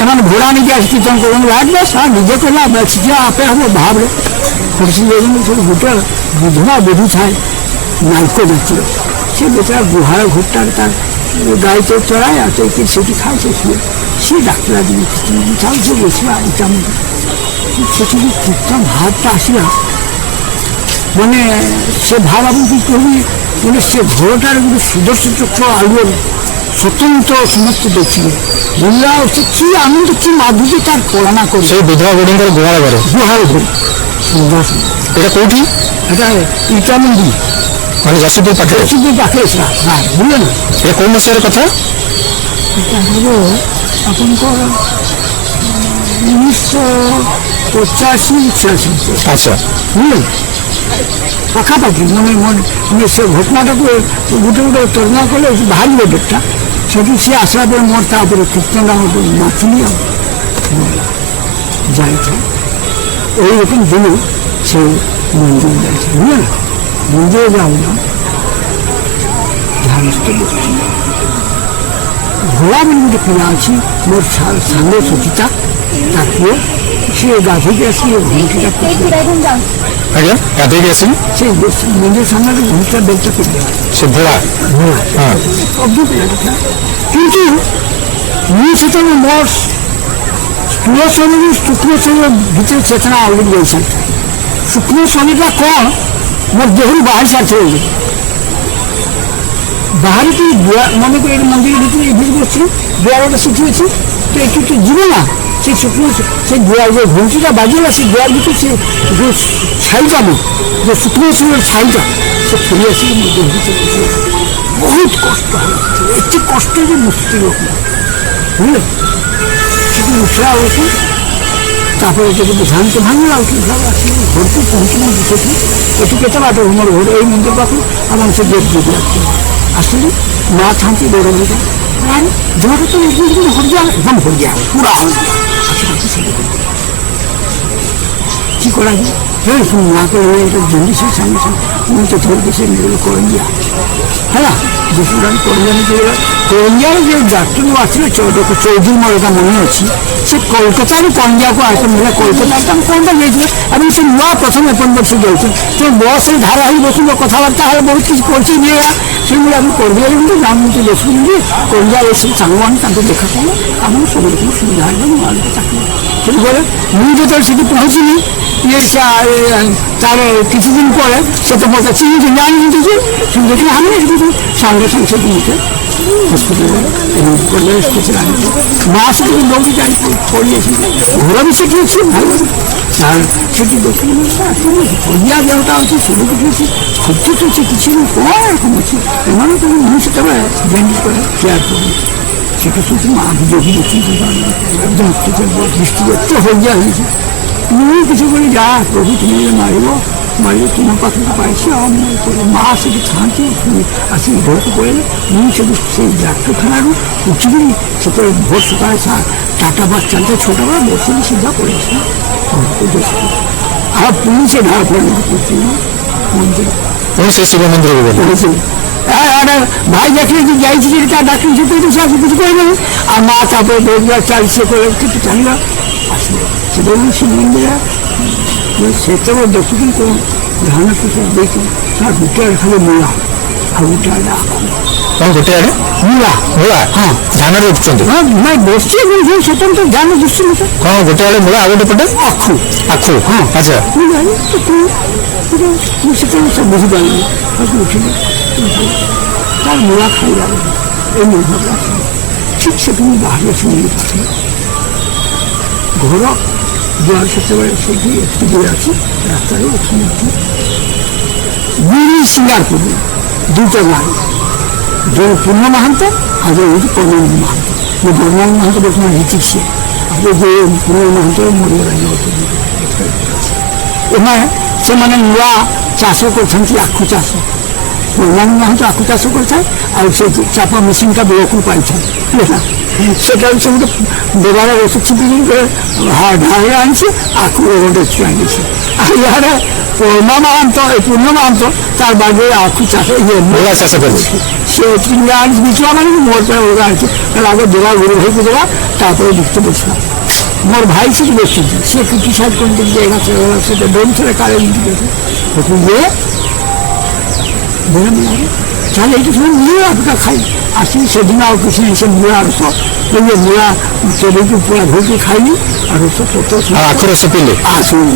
এমন ঘোড়া নিয়ে আসি কীর্তন করবেন রাখবে সারা নিজে করলে শিখে আপে হবো ভাবরে খুশি সব গোটা বিধবা বেধু থাকে নাইক যাচ্ছিল সে বেচারা গুহার ঘুরটার তার গাড়ি তো চড়ায় আর চৌকি সেটি খায় সে শুয়ে সে ডাক্তার দিনে চাল সে বসিবা এটা সেটি কীর্তন ভাবটা আসিলা মানে সে ভাব আমি কি করবি মানে সে ঘোড়াটার কিন্তু সুদর্শন চক্র আলোর স্বতন্ত্র সমস্ত দেখছিল বললা সে কি আনন্দ কি মাধুর্য তার কল্পনা করে সেই বিধবা বুড়িঙ্কর গুহার ঘরে সুদর্শন এটা কোউঠি এটা ইটামন্দি মানে যশোদপুর পাখে পাখে হ্যাঁ বুঝলেন না এটা কোন মশাইয়ের কথা এটা হব আপনার 1985-86 আচ্ছা বুঝলেন পাখাপাখি মানে মানে সে ঘটনাটাকে গোটে গোটে তর্জমা করলে বাহারিব ডেটটা সেটি সে আসলা পরে মোর তা উপরে কীর্তনটা আমার নাচুনি যাইছে এইরকম দিনে সে মন্দিরে যাইছে বুঝলেন না মন্দিরে যাও না ধ্যানস্থ বসছি ঘোড়া বলে গোটে পিলা ଅଛି মোর সাঙ্গ সচিতা তার পুଅ ସିଏ ଗାଧୋଇକି ଆସିକି ଘଣ୍ଟିଟା ଆଜ୍ଞା ଗାଧୋଇକି ଆସିଲି ସେ ମନ୍ଦିର ସାମ୍ନାରେ ଘଣ୍ଟିଟା ବେଲଟା ପିଲା ସେ ଭୋଳା ଅବ୍ଦୁ ପିଲାଟା ଥିଲା କିନ୍ତୁ ମୁଁ ସେତେବେଳେ ମୋର ସ୍ଥୂଳ ଶରୀର ସୂକ୍ଷ୍ମ ଶରୀର ଭିତରେ ଚେତନା ଅଲରେଡ଼ି ଯାଇସାରିଥିଲା ସୂକ୍ଷ୍ମ ଶରୀରଟା କ'ଣ ମୋର ଦେହରୁ ବାହାରି ସାରିଥିଲା ବାହାରିକି ମନେକର ଏଠି ମନ୍ଦିର ଭିତରେ ଏଠି ବସିଛି ଦୁଆରଟା ସେଠି ଅଛି ତ ଏଠି ତ ଯିବ ନା ସେ ସୂକ୍ଷ୍ମ ସେ ଦୁଆର ଯେଉଁ ଘଣ୍ଟିଟା ବାଜିଲା ସେ ଦୁଆର ଭିତରେ ସେ ଯେଉଁ ଛାଇଟା ମୋ ଯେଉଁ ସୂକ୍ଷ୍ମ ଶରୀର ଛାଇଟା ସେ ଫେରି ଆସିକି ମୋ ଦେହ ଭିତରେ ବହୁତ କଷ୍ଟ ହେଲା ଏତେ କଷ୍ଟ ଯେ ମୁକ୍ତି ଲୋକ ବୁଝିଲେ ସେଠି ଉଠିଲା ବେଳକୁ ତାପରେ ଯଦି ଧ୍ୟାନ ଭାଙ୍ଗିଲା ଆସିକି ଘରକୁ ପହଞ୍ଚିଲା ସେଠି ଏଠୁ କେତେ ବାଟ ମୋର ଘର ଏଇ ମନ୍ଦିର ପାଖରୁ ଆମର ସେ ଗେଟ୍ ଦେଇକି ଆସିଲି ମା ଥାନ୍ତି ବଡ଼ ବଡ଼ ଦେହଟା ତ ହରିଯିବା একদম হরিয়া পুরা হরিয়া আশেপাশে সেটা কি করা যায় হ্যাঁ না করে এটা জন্ডিসের সঙ্গে সঙ্গে তো ধরতে সে মেয়েগুলো করঞ্জিয়া হ্যাঁ যেসব করঞ্জানি করঞ্জিয়ার যে ডাক্তার আসলে চৌধুরী ମୋର এটা মনে ଅଛି ସେ କୋଲକାତାରୁ ପଞ୍ଜାବକୁ ଆସିଲେ କୋଲକାତାରେ ତାଙ୍କୁ କ'ଣଟା ନେଇଥିଲେ ଏବଂ ସେ ନୂଆ ପ୍ରଥମେ ଏପର୍ଯ୍ୟନ୍ତ ଯାଉଛି ସେ ବସ୍ରେ ଧାରା ହେଇ ବସିବ କଥାବାର୍ତ୍ତା ହେଲେ ବହୁତ କିଛି କରୁଛି ଇଏ ସେଗୁଡ଼ା ଆମେ କରିବେ କିନ୍ତୁ ଜାଣୁଛନ୍ତି ବସୁଛନ୍ତି ଯେ ପଞ୍ଜାବ ଏସବୁ ସାଙ୍ଗମାନେ ତାଙ୍କୁ ଦେଖା କଲେ ଆମର ସବୁ ରକମ ସୁବିଧା ହେଲେ ମୁଁ ଆଣିକି ଚାକିରି ସେଠି ଗଲେ ମୁଁ ଯେତେବେଳେ ସେଠି ପହଞ୍ଚିଲି তার কিছুদিন পরে সে তো বলতে চিনি জানি দিয়েছে শুনতে আমি কিন্তু সঙ্গে সঙ্গে মুখে হসপিটালে করলে স্পেশাল আনিছে মা শুধু দৌড়ি যাই পড়িয়েছি ঘোরা বেশি খেয়েছি ভালো আর সেটি দেখি হইয়া দেওয়াটা হচ্ছে শুরু করেছি খুঁজতে চলছে কিছু কম এরকম হচ্ছে এমনও কোনো মানুষ তবে ব্যান্ডেজ করে কেয়ার করি সেটা শুধু মা যোগী দেখি একদম দৃষ্টি এত হইয়া হয়েছে তুমি কিছু করে যা প্রভু তুমি মারিব মারিব তোমার কথাটা পাইছি আমার করে মা সেটি থাকি আসি ঘরକୁ ପଳେଇଲେ ମୁଁ ସେଠୁ ସେଇ ଡାକ୍ତରଖାନାରୁ ଉଠିକିରି ସେତେବେଳେ ଭୋର ସକାଳେ ଟାଟା ବସ୍ ଚାଲିଥାଏ ଛୋଟବେଳେ ବସିକି ସିଧା ପଳେଇ ଆସିଲା ଘରକୁ ବସିକି ଆଉ ପୁଣି ସେ ଢାଳ ପଡ଼ିଲା ମନ୍ଦିର ପୁଣି ସେ ଶିବ ମନ୍ଦିରକୁ ଗଲେ ପଡ଼ିଥିଲି ଭାଇ ଦେଖିଲେ ଯେ ଯାଇଛି ଯେ ତା ଡାକ୍ତର ସେତେବେଳେ ସେ ଆସି କିଛି କହିଲେନି ଆଉ ମା ତାପରେ ଦୌଡ଼ିବା ଚାଲି ସେ କହିଲେ କିନ୍ତୁ ଚାଲିବା ଆସିବ ସେତେବେଳେ ସେ ମନ୍ଦିର ସେତେବେଳେ ଦେଖୁଥିଲି କ'ଣ ଧାନ ସବୁ ଦେଇକି ତା ଗୋଟେ ଆଡ଼େ ଖାଲି ମୂଳା ଆଉ ଗୋଟେ ଆଡ଼େ ଆଖୁ କ'ଣ ଗୋଟେ ଆଡ଼େ ମୂଳା ମୂଳା ହଁ ଧାନରେ ଉଠୁଛନ୍ତି ହଁ ନାଇଁ ବସିଛି କିନ୍ତୁ ସେତେବେଳେ ତ ଧାନ ଦିଶୁଛି ମୋତେ କ'ଣ ଗୋଟେ ଆଡ଼େ ମୂଳା ଆଉ ଗୋଟେ ପଟେ ଆଖୁ ଆଖୁ ହଁ ଆଚ୍ଛା ମୁଁ ଜାଣି ମୁଁ ସେତେବେଳେ ସବୁ ବୁଝିପାରିଲି ତାକୁ ଉଠିଲି ତାର ମୂଳା ଖାଇବା এই নির্ভরটা ঠিক সেখানে বাহারে শুনিয়ে পাঠে ঘর দুয়ার সেତେବେଳେ ସେଇଠି একটু দূরে আছে রাস্তায় ওখানে একটু বুড়ি সিঙ্গারপুর দুটো গাড়ি যে পূর্ণ মাহান্ত আর হচ্ছে কর্ণন মাহান্ত বর্ণাল মাহান্ত বর্তমান হিচিক সে আপনি যে পূর্ণ মাহান্ত মরিগলানি এমানে ସେମାନେ ନୂଆ ଚାଷ କରୁଛନ୍ତି ଆଖୁ ଚାଷ ବର୍ଣ୍ଣାଲ ମାହାନ୍ତ ଆଖୁ ଚାଷ କରିଥାଏ ଆଉ ସେ ଚାପା ମେସିନ୍ଟା ବେଳକୁ ପାଇଥାଏ ସେଟାକୁ ସେ ଗୋଟେ ବ୍ୟବହାର ବସୁଛି ଢାଳି ଆଣିଛି ଆଖୁ ଗୋଟେ ଆଣିଛି ଆଉ ଇଆଡ଼େ ପୂର୍ଣ୍ଣ ମାହାନ୍ତ ତାର ବାଡ଼ିରେ ଆଖୁ ଚାଷ ମୂଳା ଚାଷ କରୁଛି ସେ ଆଣିଛି ବିକିବା ମାନେ ମୋର ପାଇଁ ଅଲଗା ଆଣିଛି ଆଗ ଦେବା ଗୁରୁ ଭାଇକୁ ଦେବା ତାପରେ ବିକତେ ବସିବା ମୋର ଭାଇ ସେଠି ବସୁଛି ସେ କ୍ରିଟିସାଇଜ୍ କରନ୍ତି ଯେ ଏଇଟା ସେଟା ବন্ধুরে কালে ওখানে গিয়ে বলে তাহলে এইটা সময় নিয়ে আপনি খাই আসি সেদিন আর কিছু এসে মূলা রস ওই যে মূলা চড়িকে পুরা ধুকে খাইনি আর রস কত আখু রস পিলে আসুন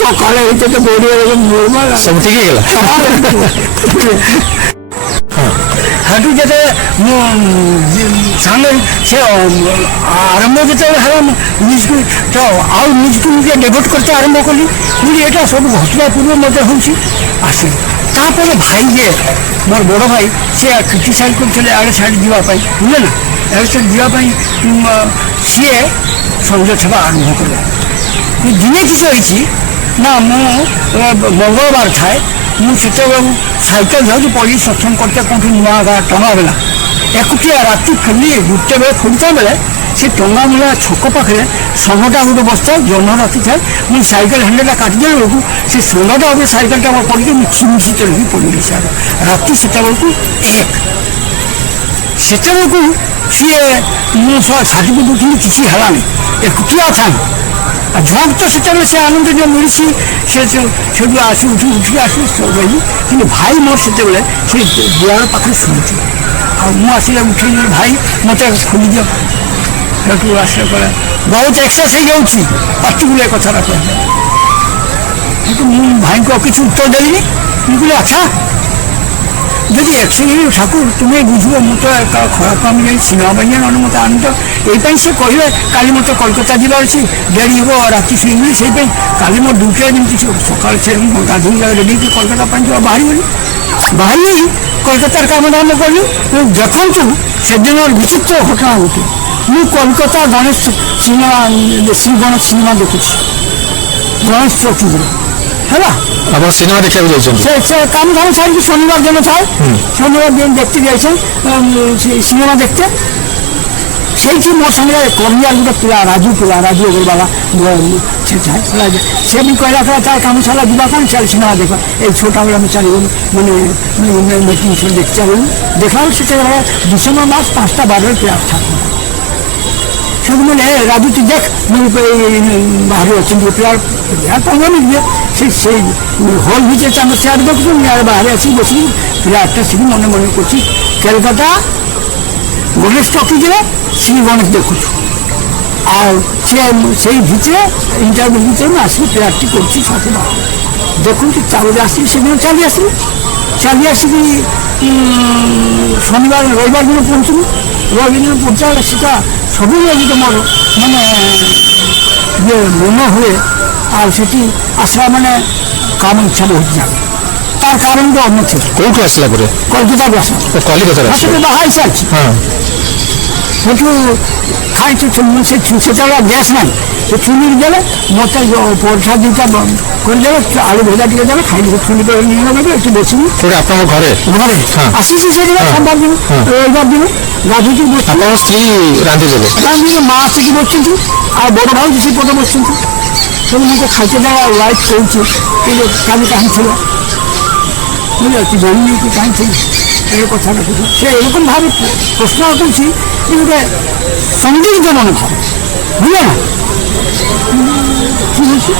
সকালে এইটা তো বেরিয়ে গেল নর্মাল সব ঠিক হয়ে গেল হাঁটু যেতে সামনে সে আরম্ভ যেতেବେଳେ ହେଲା ନିଜକୁ ତ ଆଉ ନିଜକୁ ନିଜେ ଡେଭୋଟ୍ করতে ଆରମ୍ଭ କଲି ମୁଁ ଏଇଟା ସବୁ ଘଟିବା ପୂର୍ବ ମୋତେ ହେଉଛି ଆସିଲି ତାପରେ ଭାଇ ଯେ ମୋର ବଡ଼ ଭାଇ ସେ କ୍ରିଟିସାଇଜ୍ କରୁଥିଲେ ଆଡ଼େ ସାଇଡ଼୍ ଯିବା ପାଇଁ ବୁଝିଲେ ନା ଆଡ଼େ ସାଇଡ଼୍ ଯିବା ପାଇଁ ସିଏ ସଂଯୋଗ ସେବା ଆରମ୍ଭ କଲେ ଦିନେ କିଛି ହେଇଛି ନା ମୁଁ ମଙ୍ଗଳବାର ଥାଏ ମୁଁ ସେତେବେଳକୁ ସାଇକେଲ ଧରିକି ପଡ଼ି ସତ୍ସଙ୍ଗ করতে কোনটি ନୂଆ ଗାଁ ଟଙ୍ଗା ବେଲା ଏକୁଟିଆ ରାତି ଫେରିଲି ଗୋଟେ ବେଳେ ଫେରୁଥିବା ବେଳେ ସେ ଟଙ୍ଗା ମୂଳା ଛକ ପାଖରେ ଷଣ୍ଢଟା ଗୋଟେ ବସିଥାଏ ଜହ୍ନ ରାତି ଥାଏ ମୁଁ ସାଇକେଲ ହ୍ୟାଣ୍ଡେଲଟା କାଟିଦେଲା ବେଳକୁ ସେ ଷଣ୍ଢଟା ଉପରେ ସାଇକେଲଟା ମୋର ପଡ଼ିକି ମୁଁ ଚିମିଚି ଚଢ଼ିକି ପଡ଼ିଲି ସିଆଡ଼େ ରାତି ସେତେବେଳକୁ ସେତେବେଳକୁ ସିଏ ମୁଁ ଛାତିକୁ ଦୁଖିଲି କିଛି ହେଲାନି ଏକୁଟିଆ ଥାଏ আর ঝড় তো সেତେବେଳେ সে আনন্দ যে মিଳିছি সে সেটু আসি উঠিকি আসি ରହିଲି কিন্তু ভাই ମୋର ସେତେବେଳେ ସେ ଦୁଆର ପାଖରେ ଶୁଣୁଛି ଆଉ ମୁଁ ଆସିଲେ ଉଠେଇଲି ଭାଇ ମୋତେ ଖୋଲିଦିଅ ସେଠୁ ଆସିଲା ପରେ ବହୁତ ଏକ୍ସରସାଇଜ୍ ହେଇଯାଉଛି ପାର୍ଟିକୁଲାର କଥାଟା କହିଲେ କିନ୍ତୁ ମୁଁ ଭାଇଙ୍କୁ ଆଉ କିଛି ଉତ୍ତର ଦେଲିନି ମୁଁ କହିଲି ଆଚ୍ଛା যদি এক্সরসাইজ ঠাকুর তুমি বুঝব মু তো খরাপ কাম যাই সিনেমা বানিয়ে নয় মতো আনি তো এইপাই সে কহিবে কালি মতো কলকাতা যাবার আছে ডেরি হব রাতি শুইবি সেইপাই কালি মোট দুটা যেমনি সকাল সে গাধি রেডি কলকাতা পাই যাওয়া বাহারি কলকাতার কাম দাম কলি দেখন্তু সেদিনের বিচিত্র ঘটনা ঘটে মু কলকাতা গণেশ সিনেমা শ্রী গণেশ সিনেমা দেখুছি গণেশ চৌকিগুলো হ্যাঁ ଆପଣ ସିନେମା ଦେଖିବାକୁ ଯାଇଛନ୍ତି ସେ କାମ ଧାମ ଛାଡ଼ିକି ଶନିବାର ଦିନ ଥାଏ ଶନିବାର ଦିନ দেখতে ଯାଇছেন সিনেমা দেখতে সেইটি ମୋ ସାଙ୍ଗରେ କର୍ମିଆର ଗୋଟେ ପିଲା ରାଜୁ ଅଗ୍ରବାଲା ସେ ଥାଏ ସେ ବି କହିଲା ତାର କାମ ଛାଡ଼ିଲା ଯିବା କ'ଣ ଚାଲ ସିନେମା ଦେଖ ଏଇ ଛୋଟବେଳେ ଆମେ ଚାଲିଗଲୁ ମାନେ ମିଟିଂ ଦେଖି ଚାଲିଗଲୁ ଦେଖିଲା ବେଳକୁ ସେତେବେଳେ ଡିସେମ୍ବର ମାସ 5ଟା 12ରେ ପିଲା ଠାକୁର সেদিন বলে রাজু তুই দেখ বাহারে অଛନ୍ତି পিলা 15 মিনিট সেই হল ভিতরে আমরা চেয়ার দেখুଛୁ বাহারে আসি বসি পিলা একটা সেদিন মনে মনে করছি কলকাতা গণেশ টকি গেলে শ্রী গণেশ দেখুଛୁ ଆଉ ସେ ସେଇ ଭିତରେ ଇଣ୍ଟରଭ୍ୟୁ ଭିତରେ ମୁଁ ଆସିକି ପ୍ରେୟାରଟି କରୁଛି ସାথে ଦେଖନ୍ତୁ ତାପରେ ଆସିକି ସେଦିନ ଚାଲି ଆସିକି ଶନିବାର ରବିବାର ଦିନ ପହଞ୍ଚିବୁ। ରବିବାର ଦିନ ପହଞ୍ଚିଲା ବେଳେ ସେଟା ସବୁବେଳେ ଗୋଟେ ମୋର ମାନେ ଇଏ ମନ ହୁଏ। ଆଉ ସେଠି ଆସିଲା ମାନେ କାମ ଇଚ୍ଛା ବହୁତ ଯାଏ। ତାର କାରଣ ତ ଅନ୍ୟ ଥିଲା। କୋଉଠୁ ଆସିଲା ପରେ? କଲିକତାରୁ ଆସିଲା। କଲିକତାରୁ ସେଠି ବାହା ହେଇସାରିଛି। ସେଠୁ ଖାଇଛୁ ସେତେବେଳେ ଗ୍ୟାସ୍ ନାହିଁ। ସେ ଚୁଲିରେ ଦେଲେ ମୋତେ ପରଠା ଦୁଇଟା କରିଦେବେ, ଆଳୁ ଭଜା ଟିକେ ଦେବେ, ଖାଇଲି ଚୁଲି ନେବେ ଏଠି ବସିବି। ଆପଣଙ୍କ ଘରେ ଆସିଛି ସେଠି ସୋମବାର ଦିନ ରବିବାର ଦିନ ଗାଧୋଇକି ବସି ଆପଣଙ୍କ ସ୍ତ୍ରୀ ରାନ୍ଧିଦେବେ। ମା ଆସିକି ବସିଛନ୍ତି ଆଉ ବଡ଼ ଭାଇ ସେପଟେ ବସିଛନ୍ତି। ସବୁ ମୋତେ ଖାଇତେ ଦେବା ୱାଇଫ୍ କହୁଛି କିନ୍ତୁ କାଲି କାହିଁ ছিল ତୁ ଜାଣିନି କି କାହିଁ ছিল ଏ କଥା ରଖୁଛୁ। ସେ ଏরকম ভাবে প্রশ্ন করছি যে ଗୋଟେ সন্দিগ্ধ মনে হয় বুঝলে না কি বলছি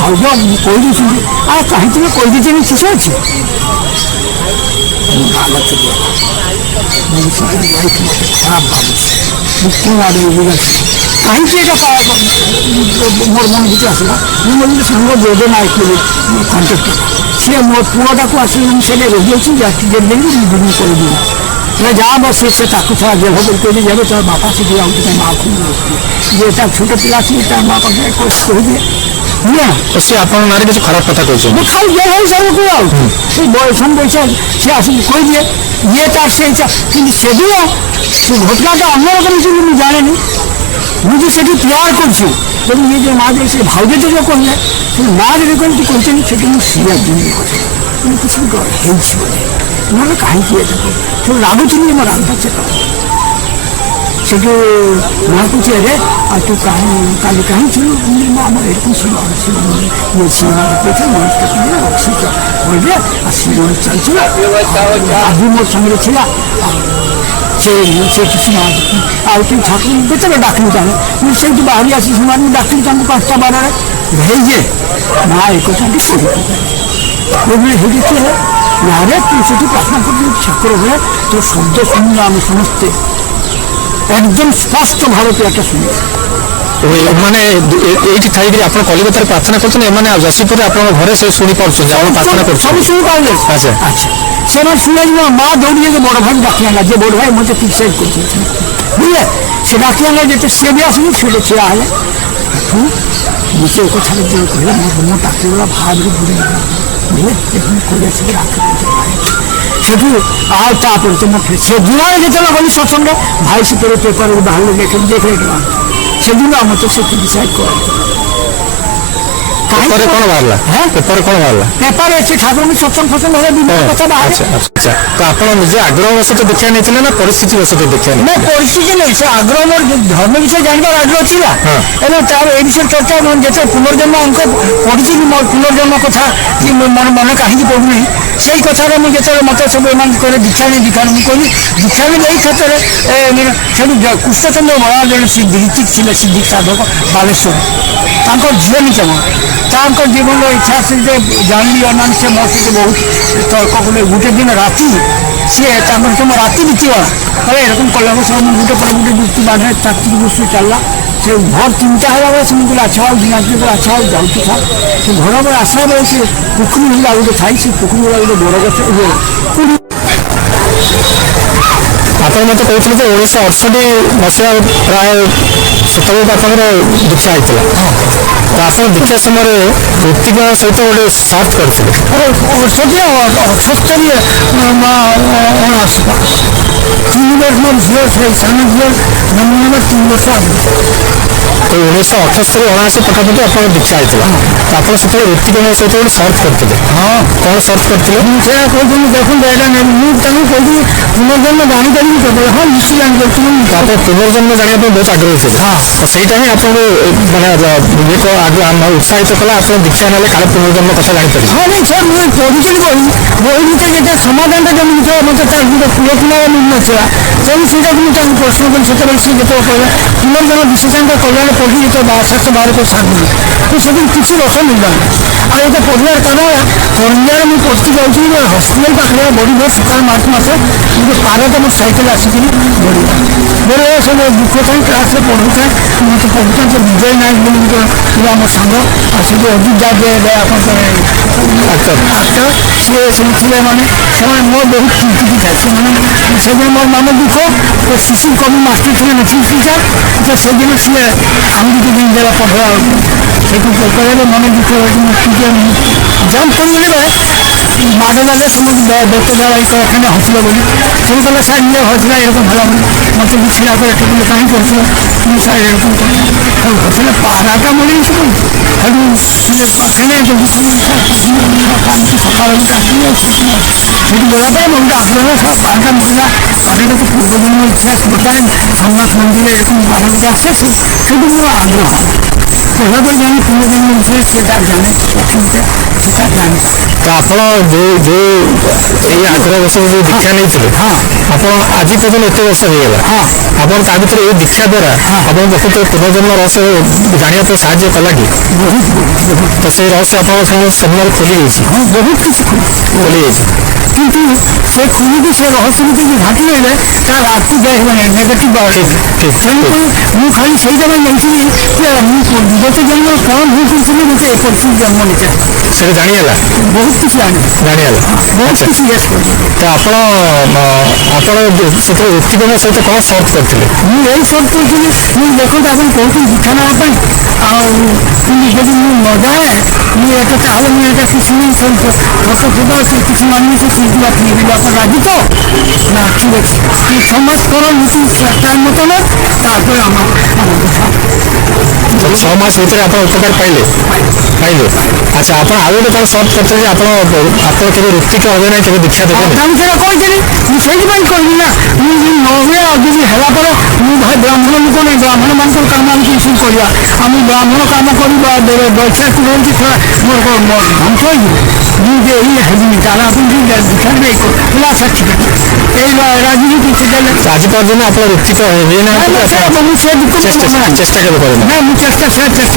ভাউজ কইদিয়েছি আর কাহি তুমি কইদিয়েছি আমি কিছু আছে ভালো চলে ୱାଇଫ୍ ମୋତେ ଖରାପ ଭାବୁଛି ମୁଁ କେଉଁ ଆଡ଼େ ବୁଝାচ্ছি କାହିଁକି ଏଇଟା ମୋର ମନ ଭିତରେ ଆସିଲା। ମୁଁ ମୋର ସାଙ୍ଗ ଯୋଜନା ଆସିଲି କଣ୍ଟାକ୍ଟ ସିଏ ମୋ ପୁଅଟାକୁ ଆସିଲି ମୁଁ ସେଇଟା ରହିଯାଇଛି ଟିକେଟ୍ ଦେଇକି ମୁଁ ବୁକିଂ କରିଦେବି। ଯାହା ବସ ସେ ତାକୁ ଛଡ଼ା ଜେଲ କହିଲେ ଯାବେ ତାର ବାପା ସେଠି ଆଉଛି ତା ମାଆକୁ ଯେ ତା ଛୋଟ ପିଲା ଅଛି ତା ମା ପାଖରେ କହିଦିଏ ବୁଝିଲେ ନା। ସେ ଆପଣଙ୍କ ନାଁରେ କିଛି ଖରାପ କଥା କହୁଛନ୍ତି? ମୁଁ ଖାଲି ଜେଲ ହିସାବକୁ ଆଉ ସେ ବୟସ ସେ ଆସିକି କହିଦିଏ ଇଏ তার সেই কিন্তু সেদিন সে ঘটনাটা অন্যরকম ছিল আমি জানিনি। ମୁଁ যে সেটি প্রেয়ার করছি এবং ইয়ে যে মা যে সে ভাউজে যে কহিলে সে মা যে কহিলে କହିଛନ୍ତି সেটি ମୁଁ ସିରିୟସ୍ ଜିନିଷ କଥା କିନ୍ତୁ କିଛି ହେଇଛି ବୋଲି ନହେଲେ କାହିଁକି ଏଟା ସେ ଲାଗୁଥିଲି ମୋ ରାନ୍ଧା ଚେକ ସେଠୁ ମା କହୁଛି ଆରେ ଆଉ ତୁ କାଲି କାହିଁ ଥିଲୁ ଆମର ଏরকম ছিল ଇଏ ସିନେମା ଦେଖେଇଥିଲେ ମନ ରଖିଛ କହିଲେ ଆଉ ସିନେମା ଚାଲିଥିଲା ଆଜି ମୋ ସାଙ୍ଗରେ ଥିଲା ସେ କିଛି ନ ଆଉ ତୁ ଠାକୁର କେତେବେଳେ ଡାକିଲି ତାହେଲେ ମୁଁ ସେଇଠୁ ବାହାରି ଆସି ସେମାନେ ଡାକିଲି ତାଙ୍କୁ 5ଟା 12ରେ ହେଇଯେ ମା ଏ କଥାଟି କହିଲେ ହେଇଛି ନାରେ ତୁ ସେଠି ପ୍ରାର୍ଥନା କରୁଛୁ ଠାକୁର ଭଳିଆ ତୋ ଶବ୍ଦ ଶୁଣିଲେ ଆମେ ସମସ୍ତେ একদম স্পষ্ট ভাবে একটা শুনি মানে এইটি থাইকি আপনার কলিকতার প্রার্থনা করছেন এমানে যশীপুরে আপনার ঘরে সে শুনি পাচ্ছেন আপনার প্রার্থনা করছেন সব শুনি পাইলে আচ্ছা আচ্ছা সেবার শুনে মা দৌড়ি যে বড় ভাই ডাকি আনলা যে বড় ভাই মধ্যে ফিক্সাইড করছে বুঝলে সে ডাকি আনলা যেটা সে বি আসেনি সেটা ছেড়ে আলে নিচে ওকে ছাড়ে যে কহিলা মোর ডাক্তারগুলা ভাবরে ঘুরে বুঝলে এখন করে আছে রাখতে সেঠু আর তারপরে তোমার সে দিনারে যেতেলা বলি সৎসঙ্গে ভাই সেপরে পেপারে বাহারে দেখে সেদিন আমার তো সেটি ডিসাইড করে পেপারে কোন বাহারলা হ্যাঁ পেপারে কোন বাহারলা পেপারে আছে ঠাকুর সৎসঙ্গ ফসঙ্গ হলে বিভিন্ন কথা বাহারে আচ্ছা তো আপনার নিজে আগ্রহ বশত দেখা নিয়েছিলেন না পরিস্থিতি বশত দেখা না পরিস্থিতি নেই সে আগ্রহ মোর ধর্ম বিষয়ে জানবার আগ্রহ ছিল এবং তার এই বিষয়ে চর্চা যেতে পুনর্জন্ম অঙ্ক পড়িছি মোর পুনর্জন্ম কথা কি মনে কাহিনী পড়ুনি সেই কথাটা ମୁଁ ଯେତେବେଳେ ମୋତେ ସବୁ ଏମାନେ କହିଲେ ଦୀକ୍ଷା ମୁଁ କହିଲି ଦୀକ୍ଷା ଏଇ କ୍ଷେତ୍ରରେ ସେଠୁ କୃଷ୍ଣଚନ୍ଦ୍ର ମହାରାଜ ଜଣେ ଋତିକ ଥିଲେ ସିଦ୍ଧିକ ସାଧକ ବାଲେଶ୍ୱର ତାଙ୍କ ଝିଅ ନିଚମ ତାଙ୍କ ଜୀବନର ଇଚ୍ଛା ସେ ଯେ ଜାଣିଲି ଅନାନ ସେ ମୋ ସହିତ ବହୁତ ତର୍କ କଲେ ଗୋଟେ ଦିନ ରାତି ସିଏ ତାଙ୍କର ସବୁ ରାତି ବିତିଗଲା তাহলে এরকম করলে সব গুটে পরে গুটে যুক্তি বাঁধে চারটি বস্তু চাললা সে ভোর 3টা হয়ে যাবে সেগুলো আচ্ছা হোক দিনাজপুর আচ্ছা হোক যাଉଛି থাক সে ঘর পরে আসা ବେଳେ সে পুকুরি গুলা গোটে থাই সে পুকুরি গুলা গোটে বড় গছ ଆପଣ ମୋତେ କହୁଥିଲେ ଯେ 1968 ମସିହା ପ୍ରାୟ ସେତେବେଳକୁ ଆପଣଙ୍କର ଦୀକ୍ଷା ହେଇଥିଲା ତ ଆପଣ ଦୀକ୍ଷା ସମୟରେ ଋତିକ ସହିତ ଗୋଟେ ସର୍ଚ୍ଚ କରିଥିଲେ ସେଠି 78 3 ବର୍ଷ ମୋର ଝିଅ ସେ ସାନ ଝିଅ ଜନ୍ମ 3 ବର୍ଷ ଆଗରୁ ତ 1978 ପାଖାପାଖି ଆପଣଙ୍କ ଦୀକ୍ଷା ହେଇଥିଲା ତ ଆପଣ ସେତେବେଳେ ଋତିକଙ୍କ ସହିତ ଗୋଟେ ସର୍ଚ୍ଚ କରିଥିଲେ ହଁ କ'ଣ ସର୍ଚ୍ଚ କରିଥିଲେ ମୁଁ ସେୟା କହୁଥିଲି ଦେଖନ୍ତୁ ଏଇଟା ମୁଁ ତାଙ୍କୁ କହିଥିଲି ପୁନର୍ଜନ୍ମ ଜାଣିପାରିବି କେବଳ ହଁ ନିଶ୍ଚୟ ଜାଣିପାରୁଛି ତାପରେ ପୁନର୍ଜନ୍ମ ଜାଣିବା ପାଇଁ ବହୁତ ଆଗ୍ରହୀ ଥିଲେ ତ ସେଇଟା ହିଁ ଆପଣଙ୍କୁ ମାନେ ଉତ୍ସାହିତ କଲା ଆପଣ ଦୀକ୍ଷା ନେଲେ କାଳେ ପୁନର୍ଜନ୍ମ କଥା ଜାଣିପାରିବେ ହଁ ନାଇଁ ସାର୍ ମୁଁ ପଢ଼ୁଥିଲି ବହି ଭିତରେ ଯେତେ ସମାଧାନଟା ଯେମିତି ଥିଲା ମୋତେ ତାର ଗୋଟେ ପୁରସ୍କାର ମିଳିନଥିଲା ତେଣୁ ସେଇଟାକୁ ମୁଁ ତାଙ୍କୁ ପ୍ରଶ୍ନ କଲି ସେତେବେଳେ ସିଏ ଯେତେବେଳେ କହିଲା ପୁନର୍ଜନ୍ମ ବିଶେଷାଙ୍କ କଲ୍ୟାଣ ପଢ଼ି ଯେତେବେଳେ ଶାସ୍ତ୍ର ବାହାର କରି ସାରିଲି ତ ସେଦିନ କିଛି ରସ ମିଳିଲାନି ଆଉ ଏଇଟା ପଢ଼ିବାର କାରଣ କନ୍ୟାରେ ମୁଁ ପଢ଼ିକି ଯାଉଛି ହସ୍ପିଟାଲ ପାଖରେ ବଢ଼ିବ ସକାଳ ମାର୍ଚ୍ଚ ମାସ କିନ୍ତୁ ପାରଦ ମୋ ସାଇକେଲ ଆସିକିରି ବଢ଼ିବ ବେଳେ ସବୁ ଦୁଃଖ ପାଇଁ କ୍ଲାସ୍ରେ ପଢ଼ୁଥାଏ ମୋତେ ପଢ଼ୁଥାଏ ସେ ବିଜୟ ନାୟକ ବୋଲି ଗୋଟେ ଆମ ସାଙ୍ଗ ଆଉ ସେ ଯେଉଁ ଅଜିତ ଯାଦବ ଏବେ ଆପଣଙ୍କର ଆକ୍ଟର ସିଏ ସବୁ ଥିଲେ ମାନେ ସେମାନେ ମୋ ବହୁତ ଚିନ୍ତିତ ଥାଏ ସେମାନେ ସେଦିନ ମୋର ମନ ଦୁଃଖ ଶିଶୁ କବି ମାଷ୍ଟର ଥିଲେ ମ୍ୟାଥମେଟିକ୍ସ ଟିଚର ତ ସେଦିନ ସିଏ ଆମକୁ ଦିନ ଦେଲା ପଢ଼ା ସେଠୁ କହିଲେ ମନ ଦୁଃଖ ଜମ୍ପ କରିଗଲେ মাঠে গেলে সমস্ত দেখতে যাওয়া এখানে হচ্ছিল বলি তুমি বলে স্যার নিয়ে হয়েছিল এরকম ভালো মতো ছিলা করে একটু বলে কাহিনী করছিল তুমি স্যার এরকম হচ্ছিল পাড়াটা মনে গেছিল সকালে আসলে সেটি বলা যায় মনটা আসলে না সব পাড়াটা মহিলা পাড়াটা তো পূর্বজন্ম ইতিহাস বোঝায় সোমনাথ মন্দিরে এরকম পাড়াটা আসছে সেটি পুরো আগ্রহ সেভাবে জানি পূর্বজন্ম ইতিহাস সেটা জানে সেটা জানে তো ଆପଣ ଯୋଉ ଏଇ ଆଗ୍ରହ ବର୍ଷରେ ଯୋଉ ଦୀକ୍ଷା ନେଇଥିଲେ ଆପଣ ଆଜି ପର୍ଯ୍ୟନ୍ତ ଏତେ ବର୍ଷ ହେଇଗଲା ଆପଣ ତା ଭିତରେ ଏଇ ଦୀକ୍ଷା ଦ୍ୱାରା ଆପଣ ପ୍ରକୃତ ପୂର୍ବଜନ୍ମ ରହସ୍ୟ ଜାଣିବା ପାଇଁ ସାହାଯ୍ୟ କଲା କି ତ ସେଇ ରହସ୍ୟ ଆପଣଙ୍କ ସାମ୍ନାରେ ଖୋଲି ଯାଇଛି ବହୁତ କିଛି ଖୋଲି ଯାଇଛି কিন্তু সে খুলিকি সে রহস্য ভিতরে ঘাঁটি রইলে তার আত্মু যায় হবে নেগেটিভ তেমনি ମୁଁ ଖାଲି ସେଇ ଜାଗାରେ ନେଇଥିଲି ଯେ ମୁଁ ବିଗତ ଜନ୍ମ କ'ଣ ଭୁଲ କରିଥିଲି ମୋତେ ଏ ପରିସ୍ଥିତି ଜନ୍ମ ନେଇଛି ସେଟା ଜାଣିହେଲା ବହୁତ କିଛି ଜାଣିହେଲା ବହୁତ କିଛି ଇଏସ୍ କରିଛି ତ ଆପଣ ସେଥିରେ ବ୍ୟକ୍ତିଗତ ସହିତ କ'ଣ ସର୍ଚ୍ଚ କରିଥିଲେ ମୁଁ ଏଇ ସର୍ଚ୍ଚ କରିଥିଲି ମୁଁ ଦେଖନ୍ତୁ ଆପଣ କହୁଛନ୍ତି ଦୀକ୍ଷା ନେବା ପାଇଁ ଆଉ ଯଦି ମୁଁ ନ ଯାଏ ମୁଁ এটা তাহলে ମୁଁ এটা କିଛି ফটো ফটো কিছু মানুষ ଆପଣ রাজি তো না ঠিক আছে এই সমাজ করো নীতি তার মতো না তারপরে আমার 6 ମାସ ଭିତରେ ଆପଣ ଉପକାର ପାଇଲେ ଆଚ୍ଛା ଆପଣ ଆଉ ଗୋଟେ କ'ଣ ସର୍ଚ୍ଚ କରିଥିଲେ ଯେ ଆପଣ କେବେ ଋତିକ ହେବେ ନାହିଁ କେବେ ଦୀକ୍ଷା ଦେବେ আমি সেটা କହିଥିଲି ମୁଁ ସେଇଥିପାଇଁ କହିଲି ନା ମୁଁ ନ ହୁଏ ଆଉ ଯଦି ହେଲା ପରେ ମୁଁ ଭାଇ ବ୍ରାହ୍ମଣ ଲୋକ ନାହିଁ ବ୍ରାହ୍ମଣମାନଙ୍କର କାମ ଆମେ କିଛି କରିବା ଆମେ ବ୍ରାହ୍ମଣ କାମ କରିବା ବୈଶାଖ ରହୁଛି ମୋର ଧ୍ୱଂସ ହେଇଯିବ ମୁଁ ଯେ ଏଇ ହେବିନି ତାହେଲେ ଆପଣ ଦୀକ୍ଷା ନେବେ ହେଲା ସାର୍ ଠିକ୍ ଅଛି এই রাজনীতি সেটা ଆଜି ପର୍ଯ୍ୟନ୍ତ ଆପଣ ଋତିକ ହେବେ ନାହିଁ ଚେଷ୍ଟା କେବେ କରିବେ না ମୁଁ চেষ্টা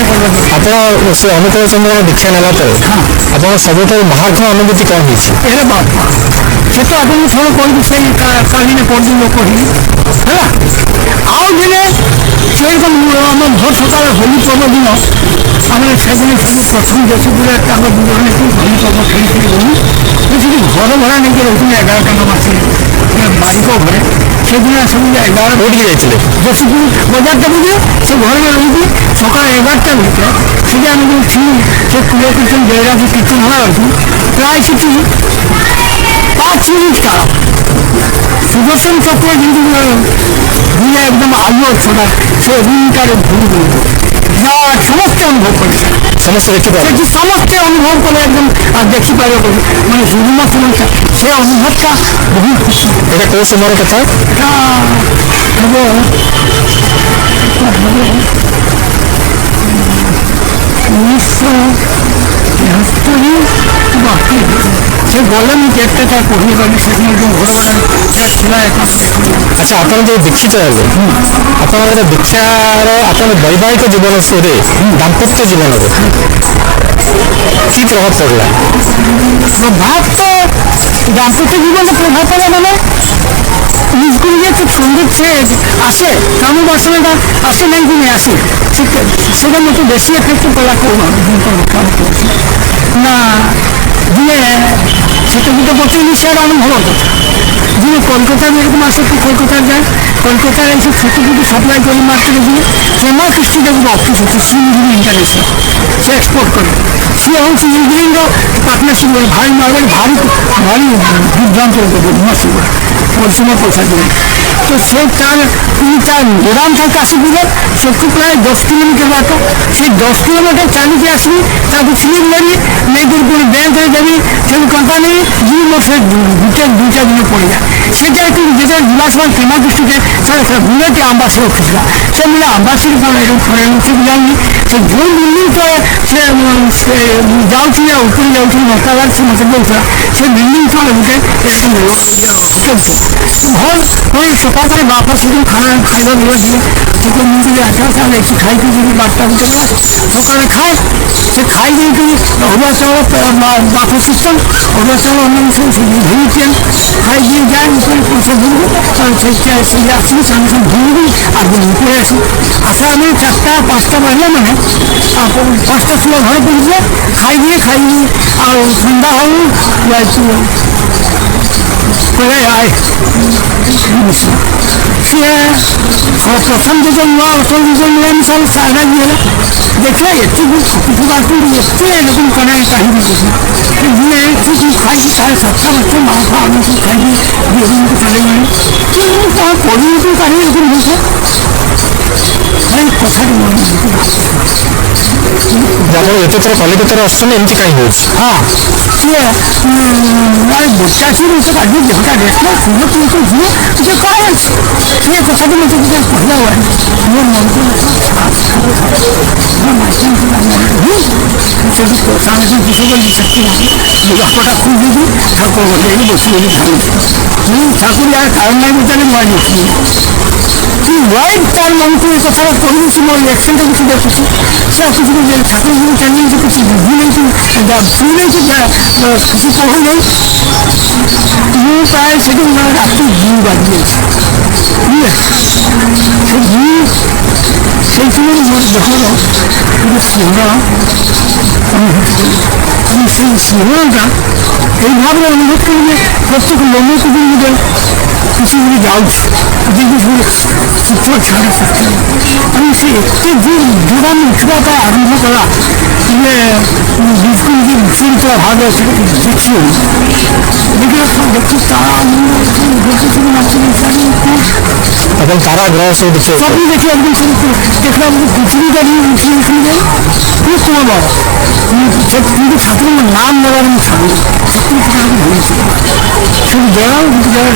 করবো ଆପଣ ସେ ଅନୁକୂଳ ଚନ୍ଦ୍ର ଦୀକ୍ଷା ନେଲା ପରେ ଆପଣ ସବୁଠାରୁ ମହାଘ ଅନୁଭୂତି କ'ଣ ହେଇଛି এরে বাবা সে তো আপনি থোড়া করবি সেই কাহিনী পড়দিন পড়িনি হ্যাঁ আও দিনে সেরকম আমার ভোর সকালে হোলি পর্ব দিন আমরা সেদিনে শুধু প্রথম দেশপুরে একটা আমরা দুজনে খুব হোলি পর্ব খেয়েছিলি বলি সেটি ঘর ভরা নেই রয়েছিল 11 টাকা মাসে বাড়িকেও ঘরে সেদিন আসলে 11 কোটিকে যাইছিলে দেশপুর বাজারটা বুঝে সে ঘরে রয়েছি সকাল 11টার ভিতরে সেটা আমি ছিল সে কুড়ে কীর্তন জয়রাজি কীর্তন হওয়া হয়েছিল প্রায় সেটি 5 মিনিট কাল সুদর্শন চক্র কিন্তু দুনিয়া একদম আলো ছোটা সে ঋণকারে ভুল যা সমস্ত অনুভব করেছে সমস্ত দেখতে পাবে সেটি সমস্ত অনুভব করে একদম দেখিপারে মানে শুধুমাত্র সে অনুভবটা বহু খুশি এটা কোন সময়ের কথা এটা হব 1973 ସେ ଗଲେ ମୁଁ କେତେଟା ପଢ଼ିଗଲି ସେଦିନ ଯେଉଁ ଘର ଥିଲା ଆଚ୍ଛା ଆପଣ ଯେଉଁ ଦୀକ୍ଷିତ ହେଲେ ଆପଣଙ୍କର ଦୀକ୍ଷାର ଆପଣ ବୈବାହିକ ଜୀବନରେ ଦାମ୍ପତ୍ୟ ଜୀବନରେ কি প্রভাব পড়লা প্রভাব তো দাম্পত্য জীবনে প্রভাব পড়ে মানে নিজগুলো যে খুব সুন্দর সে আসে কামু বাসনাটা আসে নাই কিনে আসে সেটা মতো বেশি এফেক্ট করা না দিয়ে সেটা কিন্তু প্রতি নিশ্চয় অনুভব করতে যিনি কলকাতার এরকম আসে তো কলকাতার যায় কলকাতার এইসব ছোটো ছোটো সাপ্লাই করে মার্কেটে দিয়ে প্রেমা কৃষ্টি দেখুন অফিস হচ্ছে শিলিগুড়ি ইন্টারন্যাশনাল সে এক্সপোর্ট করে সে হচ্ছে শিলিগুড়ির পার্টনারশিপ করে ভারী মার্কেট ভারী বিভ্রান্ত মশি করে পরিশ্রমের পয়সা দেবে তো সে তার গোদাম থাকে কাশীপুরের সেটু প্রায় 10 কিলোমিটার বাটো সেই 10 কিলোমিটার চালিয়ে আসবি তারপর শিলিগুড়ি মেয়েদের কোনো ব্যাংক হয়ে যাবি সেই কোম্পানি সে দুইটা দিনে পড়ে যায় সেটা একটু যেটা বিলাসবান প্রেমা দৃষ্টিতে সেটা বুলেটে আম্বাসের অফিসরা সে মিলে আম্বাসের এরকম ফরেন অফিস যায়নি সে ଯେଉଁ ବିଲ୍ଡିଂଟା ସେ ଯାଉଥିଲା ଉପରେ ଯାଉଥିଲା ମତାବାଦ ସେ ମୋତେ ଦେଉଥିଲା ସେ ବିଲ୍ଡିଂ ତଳେ ଗୋଟେ ଏରকম ହୋଟେଲ ଭଲ ওই সকাল করে বাপার শুধু খাଇବା দেওয়া দিয়ে থেকে নিজের আসা তাহলে একটু খাইতে যদি 12টা মতো সকালে খায় সে খাই দিয়ে কিন্তু অরুয়া চাউল বাফা সিস্টেম অরুয়া চাউল অন্যান্য ভেঙেছেন খাই দিয়ে যায় উপরে পয়সা ভুলবো কারণ সেই আসছি সঙ্গে সঙ্গে ভুলবি আর উপরে আসি আসা আমি 4টা 5টা বাজলে মানে 5টার সময় ঘরে পৌঁছে খাই দিয়ে আর সন্ধ্যা হবো করে আয় সে প্রথম দুজন অসল দুজন সব সারা গিয়ে দেখলে একটু কিছু বাকি একটু এরকম করে কাহিনী করছি দিয়ে কিছু খাইছি 7:30 বছর মাংস আমি খুব খাইছি বেগুন চলে গেল কিন্তু তার পরিণতি কাহিনী এরকম হয়েছে কথাটি মনে ଯାହା ଏତେ ଥର କଲିକତାରେ ଆସୁଛନ୍ତି ଏମିତି କାହିଁ ହେଉଛି? ହଁ ସିଏ ବଚାସିରୁ ସେ କାଢ଼ି ଦେହଟା ଦେଖିଲା ଶୁଣ ତୁ ତ ଝିଅ ଟିକେ କ'ଣ ଅଛି ସେ କଥାଟି ମୋତେ ଟିକେ କହିଲା ଭଳି ମୋ ମନକୁ ସେଠି ସାଙ୍ଗେ କିସ ବୋଲି ଶକ୍ତି ନାହିଁ ଲୁଗାପଟା ଖୋଲିକି ଠାକୁର ବସେଇକି ବସିଗଲି ମୁଁ ଠାକୁର ୟାର କାରଣ ନାହିଁ ବିଚାରେ ମୁଁ ଆଣିଥିଲି वाइट तार मन को एक कथा कहूँ कि मोर एक्शन का कुछ देखुची से कुछ भी ठाकुर जी चाहिए जो कुछ बुद्धि नहीं थी फ्री नहीं थी किसी कह नहीं ମୁଁ ପ୍ରାୟ ସେଠି ରାତି 2 ବାଜିଯାଇଛି ସେଇଥିପାଇଁ ମୋର ଦେହର ଗୋଟେ ସିଂହ আমি সেই সিংহটা এইভাবে অনুভব করি যে প্রত্যেক লোমকে দিয়ে কিছু যাଉଛି দেখি চিত্র ছাড়া সত্যি আমি সে এতে যে জোড়ান উঠবা আরম্ভ করা যে বিলকুল যে চিন্তা ভাবে সেটা দেখছি দেখি তারা এবং তারা গ্রহ সব দেখে সবই দেখি একদম দেখলাম পৃথিবী দাঁড়িয়ে উঠিয়ে উঠিয়ে যায় খুব তোমার বাবা কিন্তু ছাত্রের নাম বলার আমি ছাড়ি সত্যি আমি ভুলেছি শুধু দেওয়াও দেওয়ার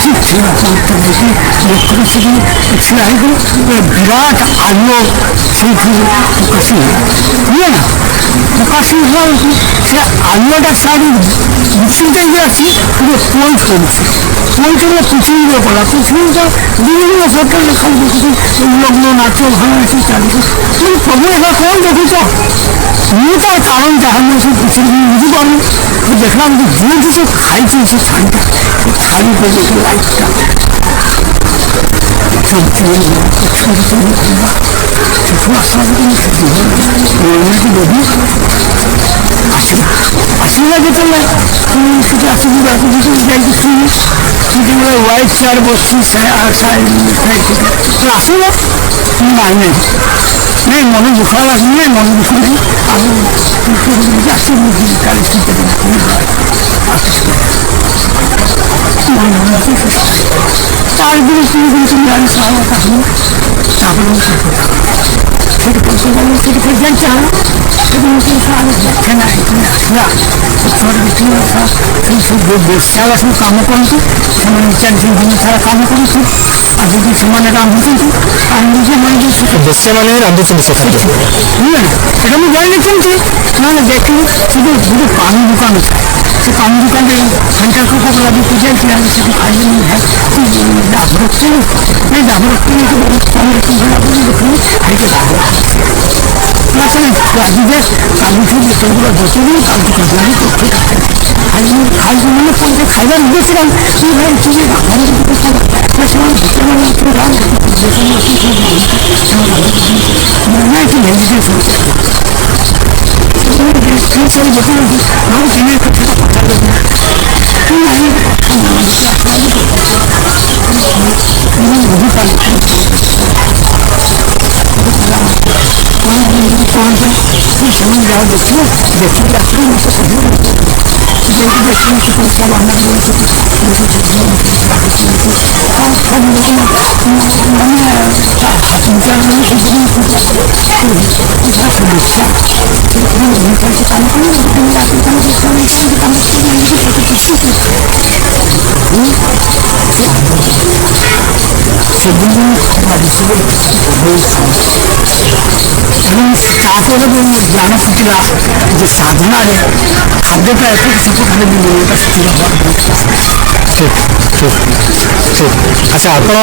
ঠিক ছিল দেখি লক্ষ্য থেকে ছিলাইগুলো বিরাট আলো সেইখানে প্রকাশী বুঝলে না প্রকাশী হওয়ার সে আলোটা সারি মিছিলটা যে আছে পুরো পোল চলছে পোলটা পৃথিবীর পড়া পৃথিবীটা বিভিন্ন সরকার লেখা দেখেছি লগ্ন নাট্য ভালোবাসি চালিয়ে কিন্তু প্রভু এবার কোন দেখেছ ମୁଁ ତାର କାରଣ ଯାହା ମୁଁ ସେ ପୃଥିବୀ ବୁଝିପାରୁନି ମୁଁ ଦେଖିଲାম ଯେ ଯିଏ କିଛି ଖାଇଛି ସେ ଛାଣିଟା ସେ ଛାଣି ପଡ଼ିଛି ଲାଇଟ୍ଟା ସେଠୁ ଆସିଲା ଦେବି ଆସିଲା ଯେତେବେଳେ ସେଠି ଆସିକି ଯାଇକି ଶୁଣି ସେଠି ଗୋଟେ ହ୍ୱାଇଟ୍ ଚେୟାର ବସିଛି ଆସିବ ନାଇଁ ନାଇଁ ନାଇଁ ମନ ଦୁଃଖ ଲାଗୁନି ନାଇଁ ମନ ଦୁଃଖ ନାହିଁ ଆଉ ଆସିବୁ କାଲି তার বিরুদ্ধে কিন্তু আমি সারা কাহিনী তারপরে সেটা করতে গেলে সেটা করে যাই চাও এবং দেখে না এখানে আসলা সেই সব বেশালা ସବୁ କାମ କରନ୍ତି ସେମାନେ 4 ଦିନ ସାରା କାମ କରନ୍ତି ଆଉ ଯଦି ସେମାନେ ରାନ୍ଧୁଛନ୍ତି ଆଉ ସେମାନେ ବେଶ୍ୟାମାନେ ରାନ୍ଧୁଛନ୍ତି ସେ ଖାଦ୍ୟ ବୁଝିଲେ ନା ସେଟା ମୁଁ ଜାଣିନି କେମିତି ନହେଲେ ଦେଖିଲି ସେ ଗୋଟେ ପାନ ଦୋକାନ ଥାଏ ସେ ପାନ ଦୋକାନରେ ଘଣ୍ଟା ଖୋପା ଲାଗିକି ଯାଇଥିଲା ସେଠି ଖାଇଲେ ডাব রক্ত এই ডাব রক্ত দেখুন খাইতে ডাব আসলে রাজিদে কালু শুধু যেগুলো বসেনি কালকে কাজে করতে খাইতে মানে পরে খাইবার দিয়েছিলাম তুই ভাই তুই আমার দিকে খাবার সময় ভিতরে মনে একটু ভেজিটেশন সরি বসে আমার কিনে কথা যাওয়া দেখছিল দেখি আসলে দেখি সব আমার সব মানে হাত বিচার সমস্যা কাম করে ସେଦିନ ଭାବିଥିଲେ ବହୁତ ଏବଂ ତାପରେ ବି ଜ୍ଞାନ ଫୁଟିଲା ଯେ ସାଧନାରେ ଖାଦ୍ୟଟା ଏପଟ ସେପଟ ହେଲେ ବି ମନଟା ସ୍ଥିର ହେବା ଠିକ୍ ଠିକ୍ ଠିକ୍ ଆଚ୍ଛା ଆପଣ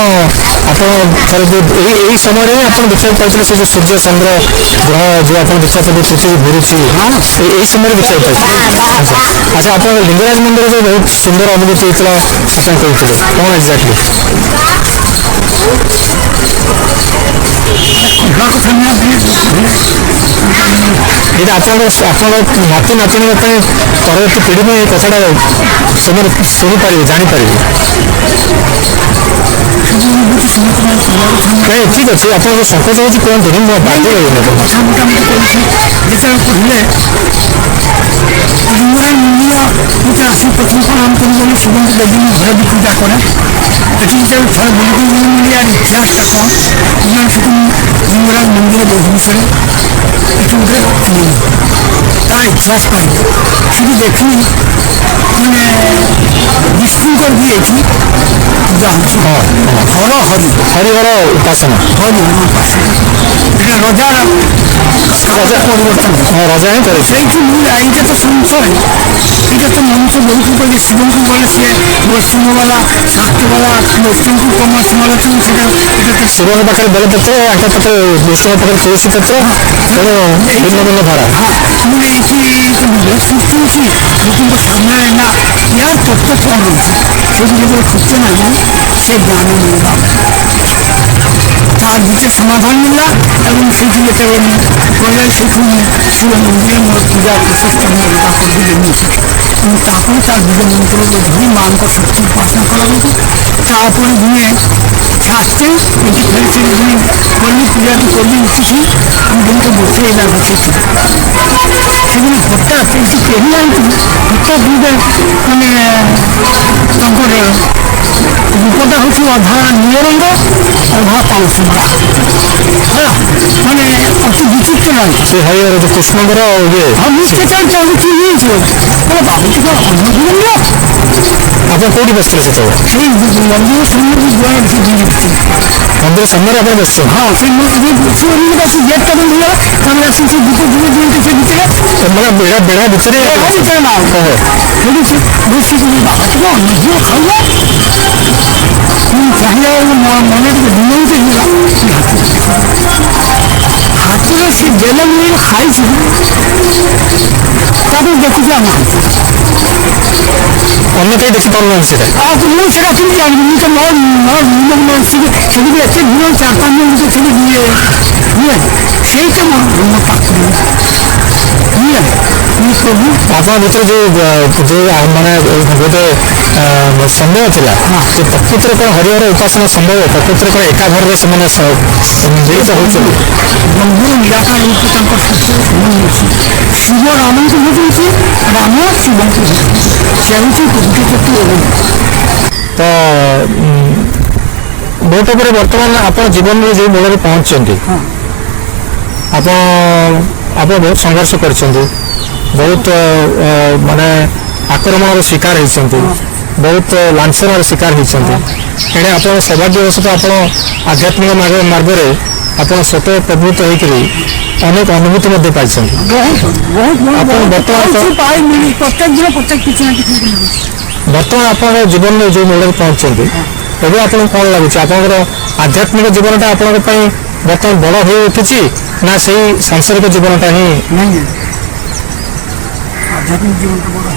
ଥରେ ଯେଉଁ ଏଇ ସମୟରେ ଆପଣ ଦେଖିବାକୁ ପାଇଥିଲେ ସେ ଯେଉଁ ସୂର୍ଯ୍ୟ ଚନ୍ଦ୍ର ଗ୍ରହ ଯେଉଁ ଆପଣ ଦେଖିବାକୁ ପାଇଥିଲେ ପୃଥିବୀ ଘୁରୁଛି ଏଇ ସମୟରେ ଦେଖିବାକୁ ପାଇଥିଲେ ଆଚ୍ଛା ଆପଣ ଲିଙ୍ଗରାଜ ମନ୍ଦିରରେ ବହୁତ ସୁନ୍ଦର ଅନୁଭୂତି ହେଇଥିଲା ଆପଣ କହୁଥିଲେ କ'ଣ ଏକ୍ଜାକ୍ଟଲି କଥା ଏଇଟା ଆପଣଙ୍କ ନାତି ନାତୁଣୀଙ୍କ ପାଇଁ ପରବର୍ତ୍ତୀ ପିଢ଼ି ପାଇଁ ଏଇ କଥାଟା ସେମାନେ ଶୁଣିପାରିବେ ଜାଣିପାରିବେ ନାଇଁ ଠିକ୍ ଅଛି ଆପଣଙ୍କ ସଂକୋଚ ହେଉଛି କୁହନ୍ତୁନି ମୁଁ ବାଧ୍ୟ କରିବି କଥା ମୋଟାମୋଟି କରୁଛି ଯେତେବେଳେ କହିଲେ ଲିଙ୍ଗରାଜ ମନ୍ଦିର ଗୋଟେ ଆସି ପ୍ରଥମ ପ୍ରଣାମ କରିଗଲେ ଶିବଙ୍କୁ ଦେବୀ ଘରେ ବି ପୂଜା କରେ ଏଠି ଯେତେବେଳେ ଥରେ ବୁଲିକି ୟାର ଇତିହାସଟା କ'ଣ ସେମାନେ ସେଠୁ ଲିଙ୍ଗରାଜ ମନ୍ଦିର ଭୁବନେଶ୍ୱରରେ ଏଠି ଗୋଟେ ତା ଇତିହାସ ପାଇଲେ ସେଠି ଦେଖି ମାନେ ବିଷ୍ଣୁଙ୍କର ବି ଏଠି ପୂଜା ହେଉଛି ହର ହରିହର ଉପାସନା এটা রজার রাজা পরিবর্তন রাজা ହିଁ করে সেইটি মূল এইটা তো সংশয় এটা তো মনুষ্য বহু করে শিবଙ୍କୁ বলে সে বৈষ্ণববালা ଶାକ୍ତବାଲା ବୈଷ୍ଣବଙ୍କୁ କମ ସମାଲୋଚନା ସେଟା এটা ତ ଶିବଙ୍କ ପାଖରେ ବେଲପତ୍ର ଆଙ୍କ ପାଖରେ ବିଷ୍ଣୁଙ୍କ ପାଖରେ ତୁଳସୀ ପତ୍ର ତେଣୁ ଭିନ୍ନ ଭିନ୍ନ ଧାରା ମୁଁ ଏଇଠି ସୃଷ୍ଟି ହେଉଛି ଲୋକଙ୍କ ସାମ୍ନାରେ ନା ୟାର ତତ୍ତ୍ୱ କ'ଣ ରହୁଛି ସେଠି ଯେତେବେଳେ ସୂଚନା ନାହିଁ ସେ ଜ୍ଞାନ ମିଳିବା তার ভিতরে সমাধান মিললা এবং সেইটি যেতেବେଳେ କହିଲେ ସେଇଠୁ ଶିବ ମନ୍ଦିର ମୋର ପୂଜା ପ୍ରଶସ୍ତ ଅଲଗା କରିଦେଲେ ନିଶ୍ଚିତ এবং ତାପରେ ତାର ବିଜ ମନ୍ତ୍ରକୁ ଧରି ମାଙ୍କ ଶକ୍ତି ଉପାସନା କଲାବେଳକୁ ତାପରେ ଦିନେ ଛାస్తే ଏଠି ଫେରି ସେଠି ଦିନେ କଲି ପୂଜାଟି କରିକି ଉଠିଛି আমি ଦିନକୁ ବସେଇଲା ବସେଇଥିଲି ସେଦିନ ହଠାତ୍ ଏଠି କେହି ନାହାନ୍ତି ହଠାତ୍ ଗୋଟେ ମାନେ ତାଙ୍କର ରୂପଟା ହେଉଛି ଅଧା ନୀଳ ରଙ୍ଗ ଅଧା ପାଉଁଶମଳା ହେଲା ମାନେ ଅତି ବିଚିତ୍ର ଲାଗେ ସେ ହରିହର ଯେଉଁ କୃଷ୍ଣଙ୍କର ଇଏ ହଁ ମୁଁ ସେଟା ଚାହୁଁଛି ହେଇଯିବ ହେଲେ ବାବୁ ଟିକେ ଅନୁଭବ ଆପଣ କୋଉଠି ବସିଥିଲେ ସେତେବେଳେ ସେଇ ମନ୍ଦିର ସାମ୍ନାରେ ଯୁଆଡ଼େ ସେ ବସିଥିଲେ ମନ୍ଦିର ସାମ୍ନାରେ ଆପଣ ବସିଛନ୍ତି ହଁ ସେ ଆସି ଗେଟ୍ଟା ବନ୍ଦ ହେଇଗଲା ତାପରେ ଆସି ସେ ଦୀପ ଧୀରେ ଦିଅନ୍ତି ସେ ଭିତରେ ମାନେ ବେଢ଼ା ଭିତରେ ଭିତରେ ନା ସେଠି ସେ ବସିକି ବାବା ଟିକେ ଅନୁଭବ ଖାଇବା ଚାହିଁଲା ମନେ ଟିକେ ବିନୋଦ ହେଇଗଲା ହାତରେ ସେ ବେଲ ମିଳିଲ ଖାଇଛି ତାପରେ ଦେଖୁଛି ଆମ ଅନ୍ୟ କେହି ଦେଖିପାରୁନାହାନ୍ତି ସେଟା ମୁଁ ସେଟା କେମିତି ଜାଣିବି ମୁଁ ତ ସେଠି ଏତେ ଭିଡ଼ 4-5 ଜଣ ସେଠି ହୁଏ ସେଇଟା ମୋ ପାଖରେ ପ୍ରଭୁ ଆପଣଙ୍କ ଭିତରେ ଯେଉଁ ମାନେ ଗୋଟେ ସନ୍ଦେହ ଥିଲା ଯେ ପ୍ରକୃତରେ କ'ଣ ହରିହର ଉପାସନା ସମ୍ଭବ ପ୍ରକୃତରେ କ'ଣ ଏକା ଘରରେ ସେମାନେ ମିଳିତ ହେଉଛନ୍ତି ବ୍ରହ୍ମର ନିରାକାର ରୂପ ତାଙ୍କର ସତ୍ୟରେ ସମାନ ଅଛି ଶିବ ରାମଙ୍କୁ ଭଜୁଛି ରାମ ଶିବଙ୍କୁ ଭଜୁଛି ସେ ହେଉଛି ପ୍ରକୃତି ତତ୍ତ୍ୱ ତ ବହୁତ ଉପରେ ବର୍ତ୍ତମାନ ଆପଣ ଜୀବନରେ ଯେଉଁ ମୂଳରେ ପହଞ୍ଚିଛନ୍ତି ଆପଣ ବହୁତ ସଂଘର୍ଷ କରିଛନ୍ତି ବହୁତ ମାନେ ଆକ୍ରମଣର ଶିକାର ହେଇଛନ୍ତି ବହୁତ ଲାଞ୍ଛନାର ଶିକାର ହେଇଛନ୍ତି ଏଣେ ଆପଣ ସୌଭାଗ୍ୟବଶତଃ ଆପଣ ଆଧ୍ୟାତ୍ମିକ ମାର୍ଗରେ ଆପଣ ସ୍ୱତଃ ପ୍ରବୃତ୍ତ ହେଇକରି ଅନେକ ଅନୁଭୂତି ମଧ୍ୟ ପାଇଛନ୍ତି ବର୍ତ୍ତମାନ ଆପଣଙ୍କ ଜୀବନରେ ଯେଉଁ ମୂଳରେ ପହଞ୍ଚିଛନ୍ତି ଏବେ ଆପଣଙ୍କୁ କ'ଣ ଲାଗୁଛି ଆପଣଙ୍କର ଆଧ୍ୟାତ୍ମିକ ଜୀବନଟା ଆପଣଙ୍କ ପାଇଁ ବର୍ତ୍ତମାନ ବଡ଼ ହୋଇ ଉଠିଛି ନା ସେଇ ସାଂସାରିକ ଜୀବନଟା ହିଁ ଆଧ୍ୟାତ୍ମିକ ଜୀବନଟା ବଡ଼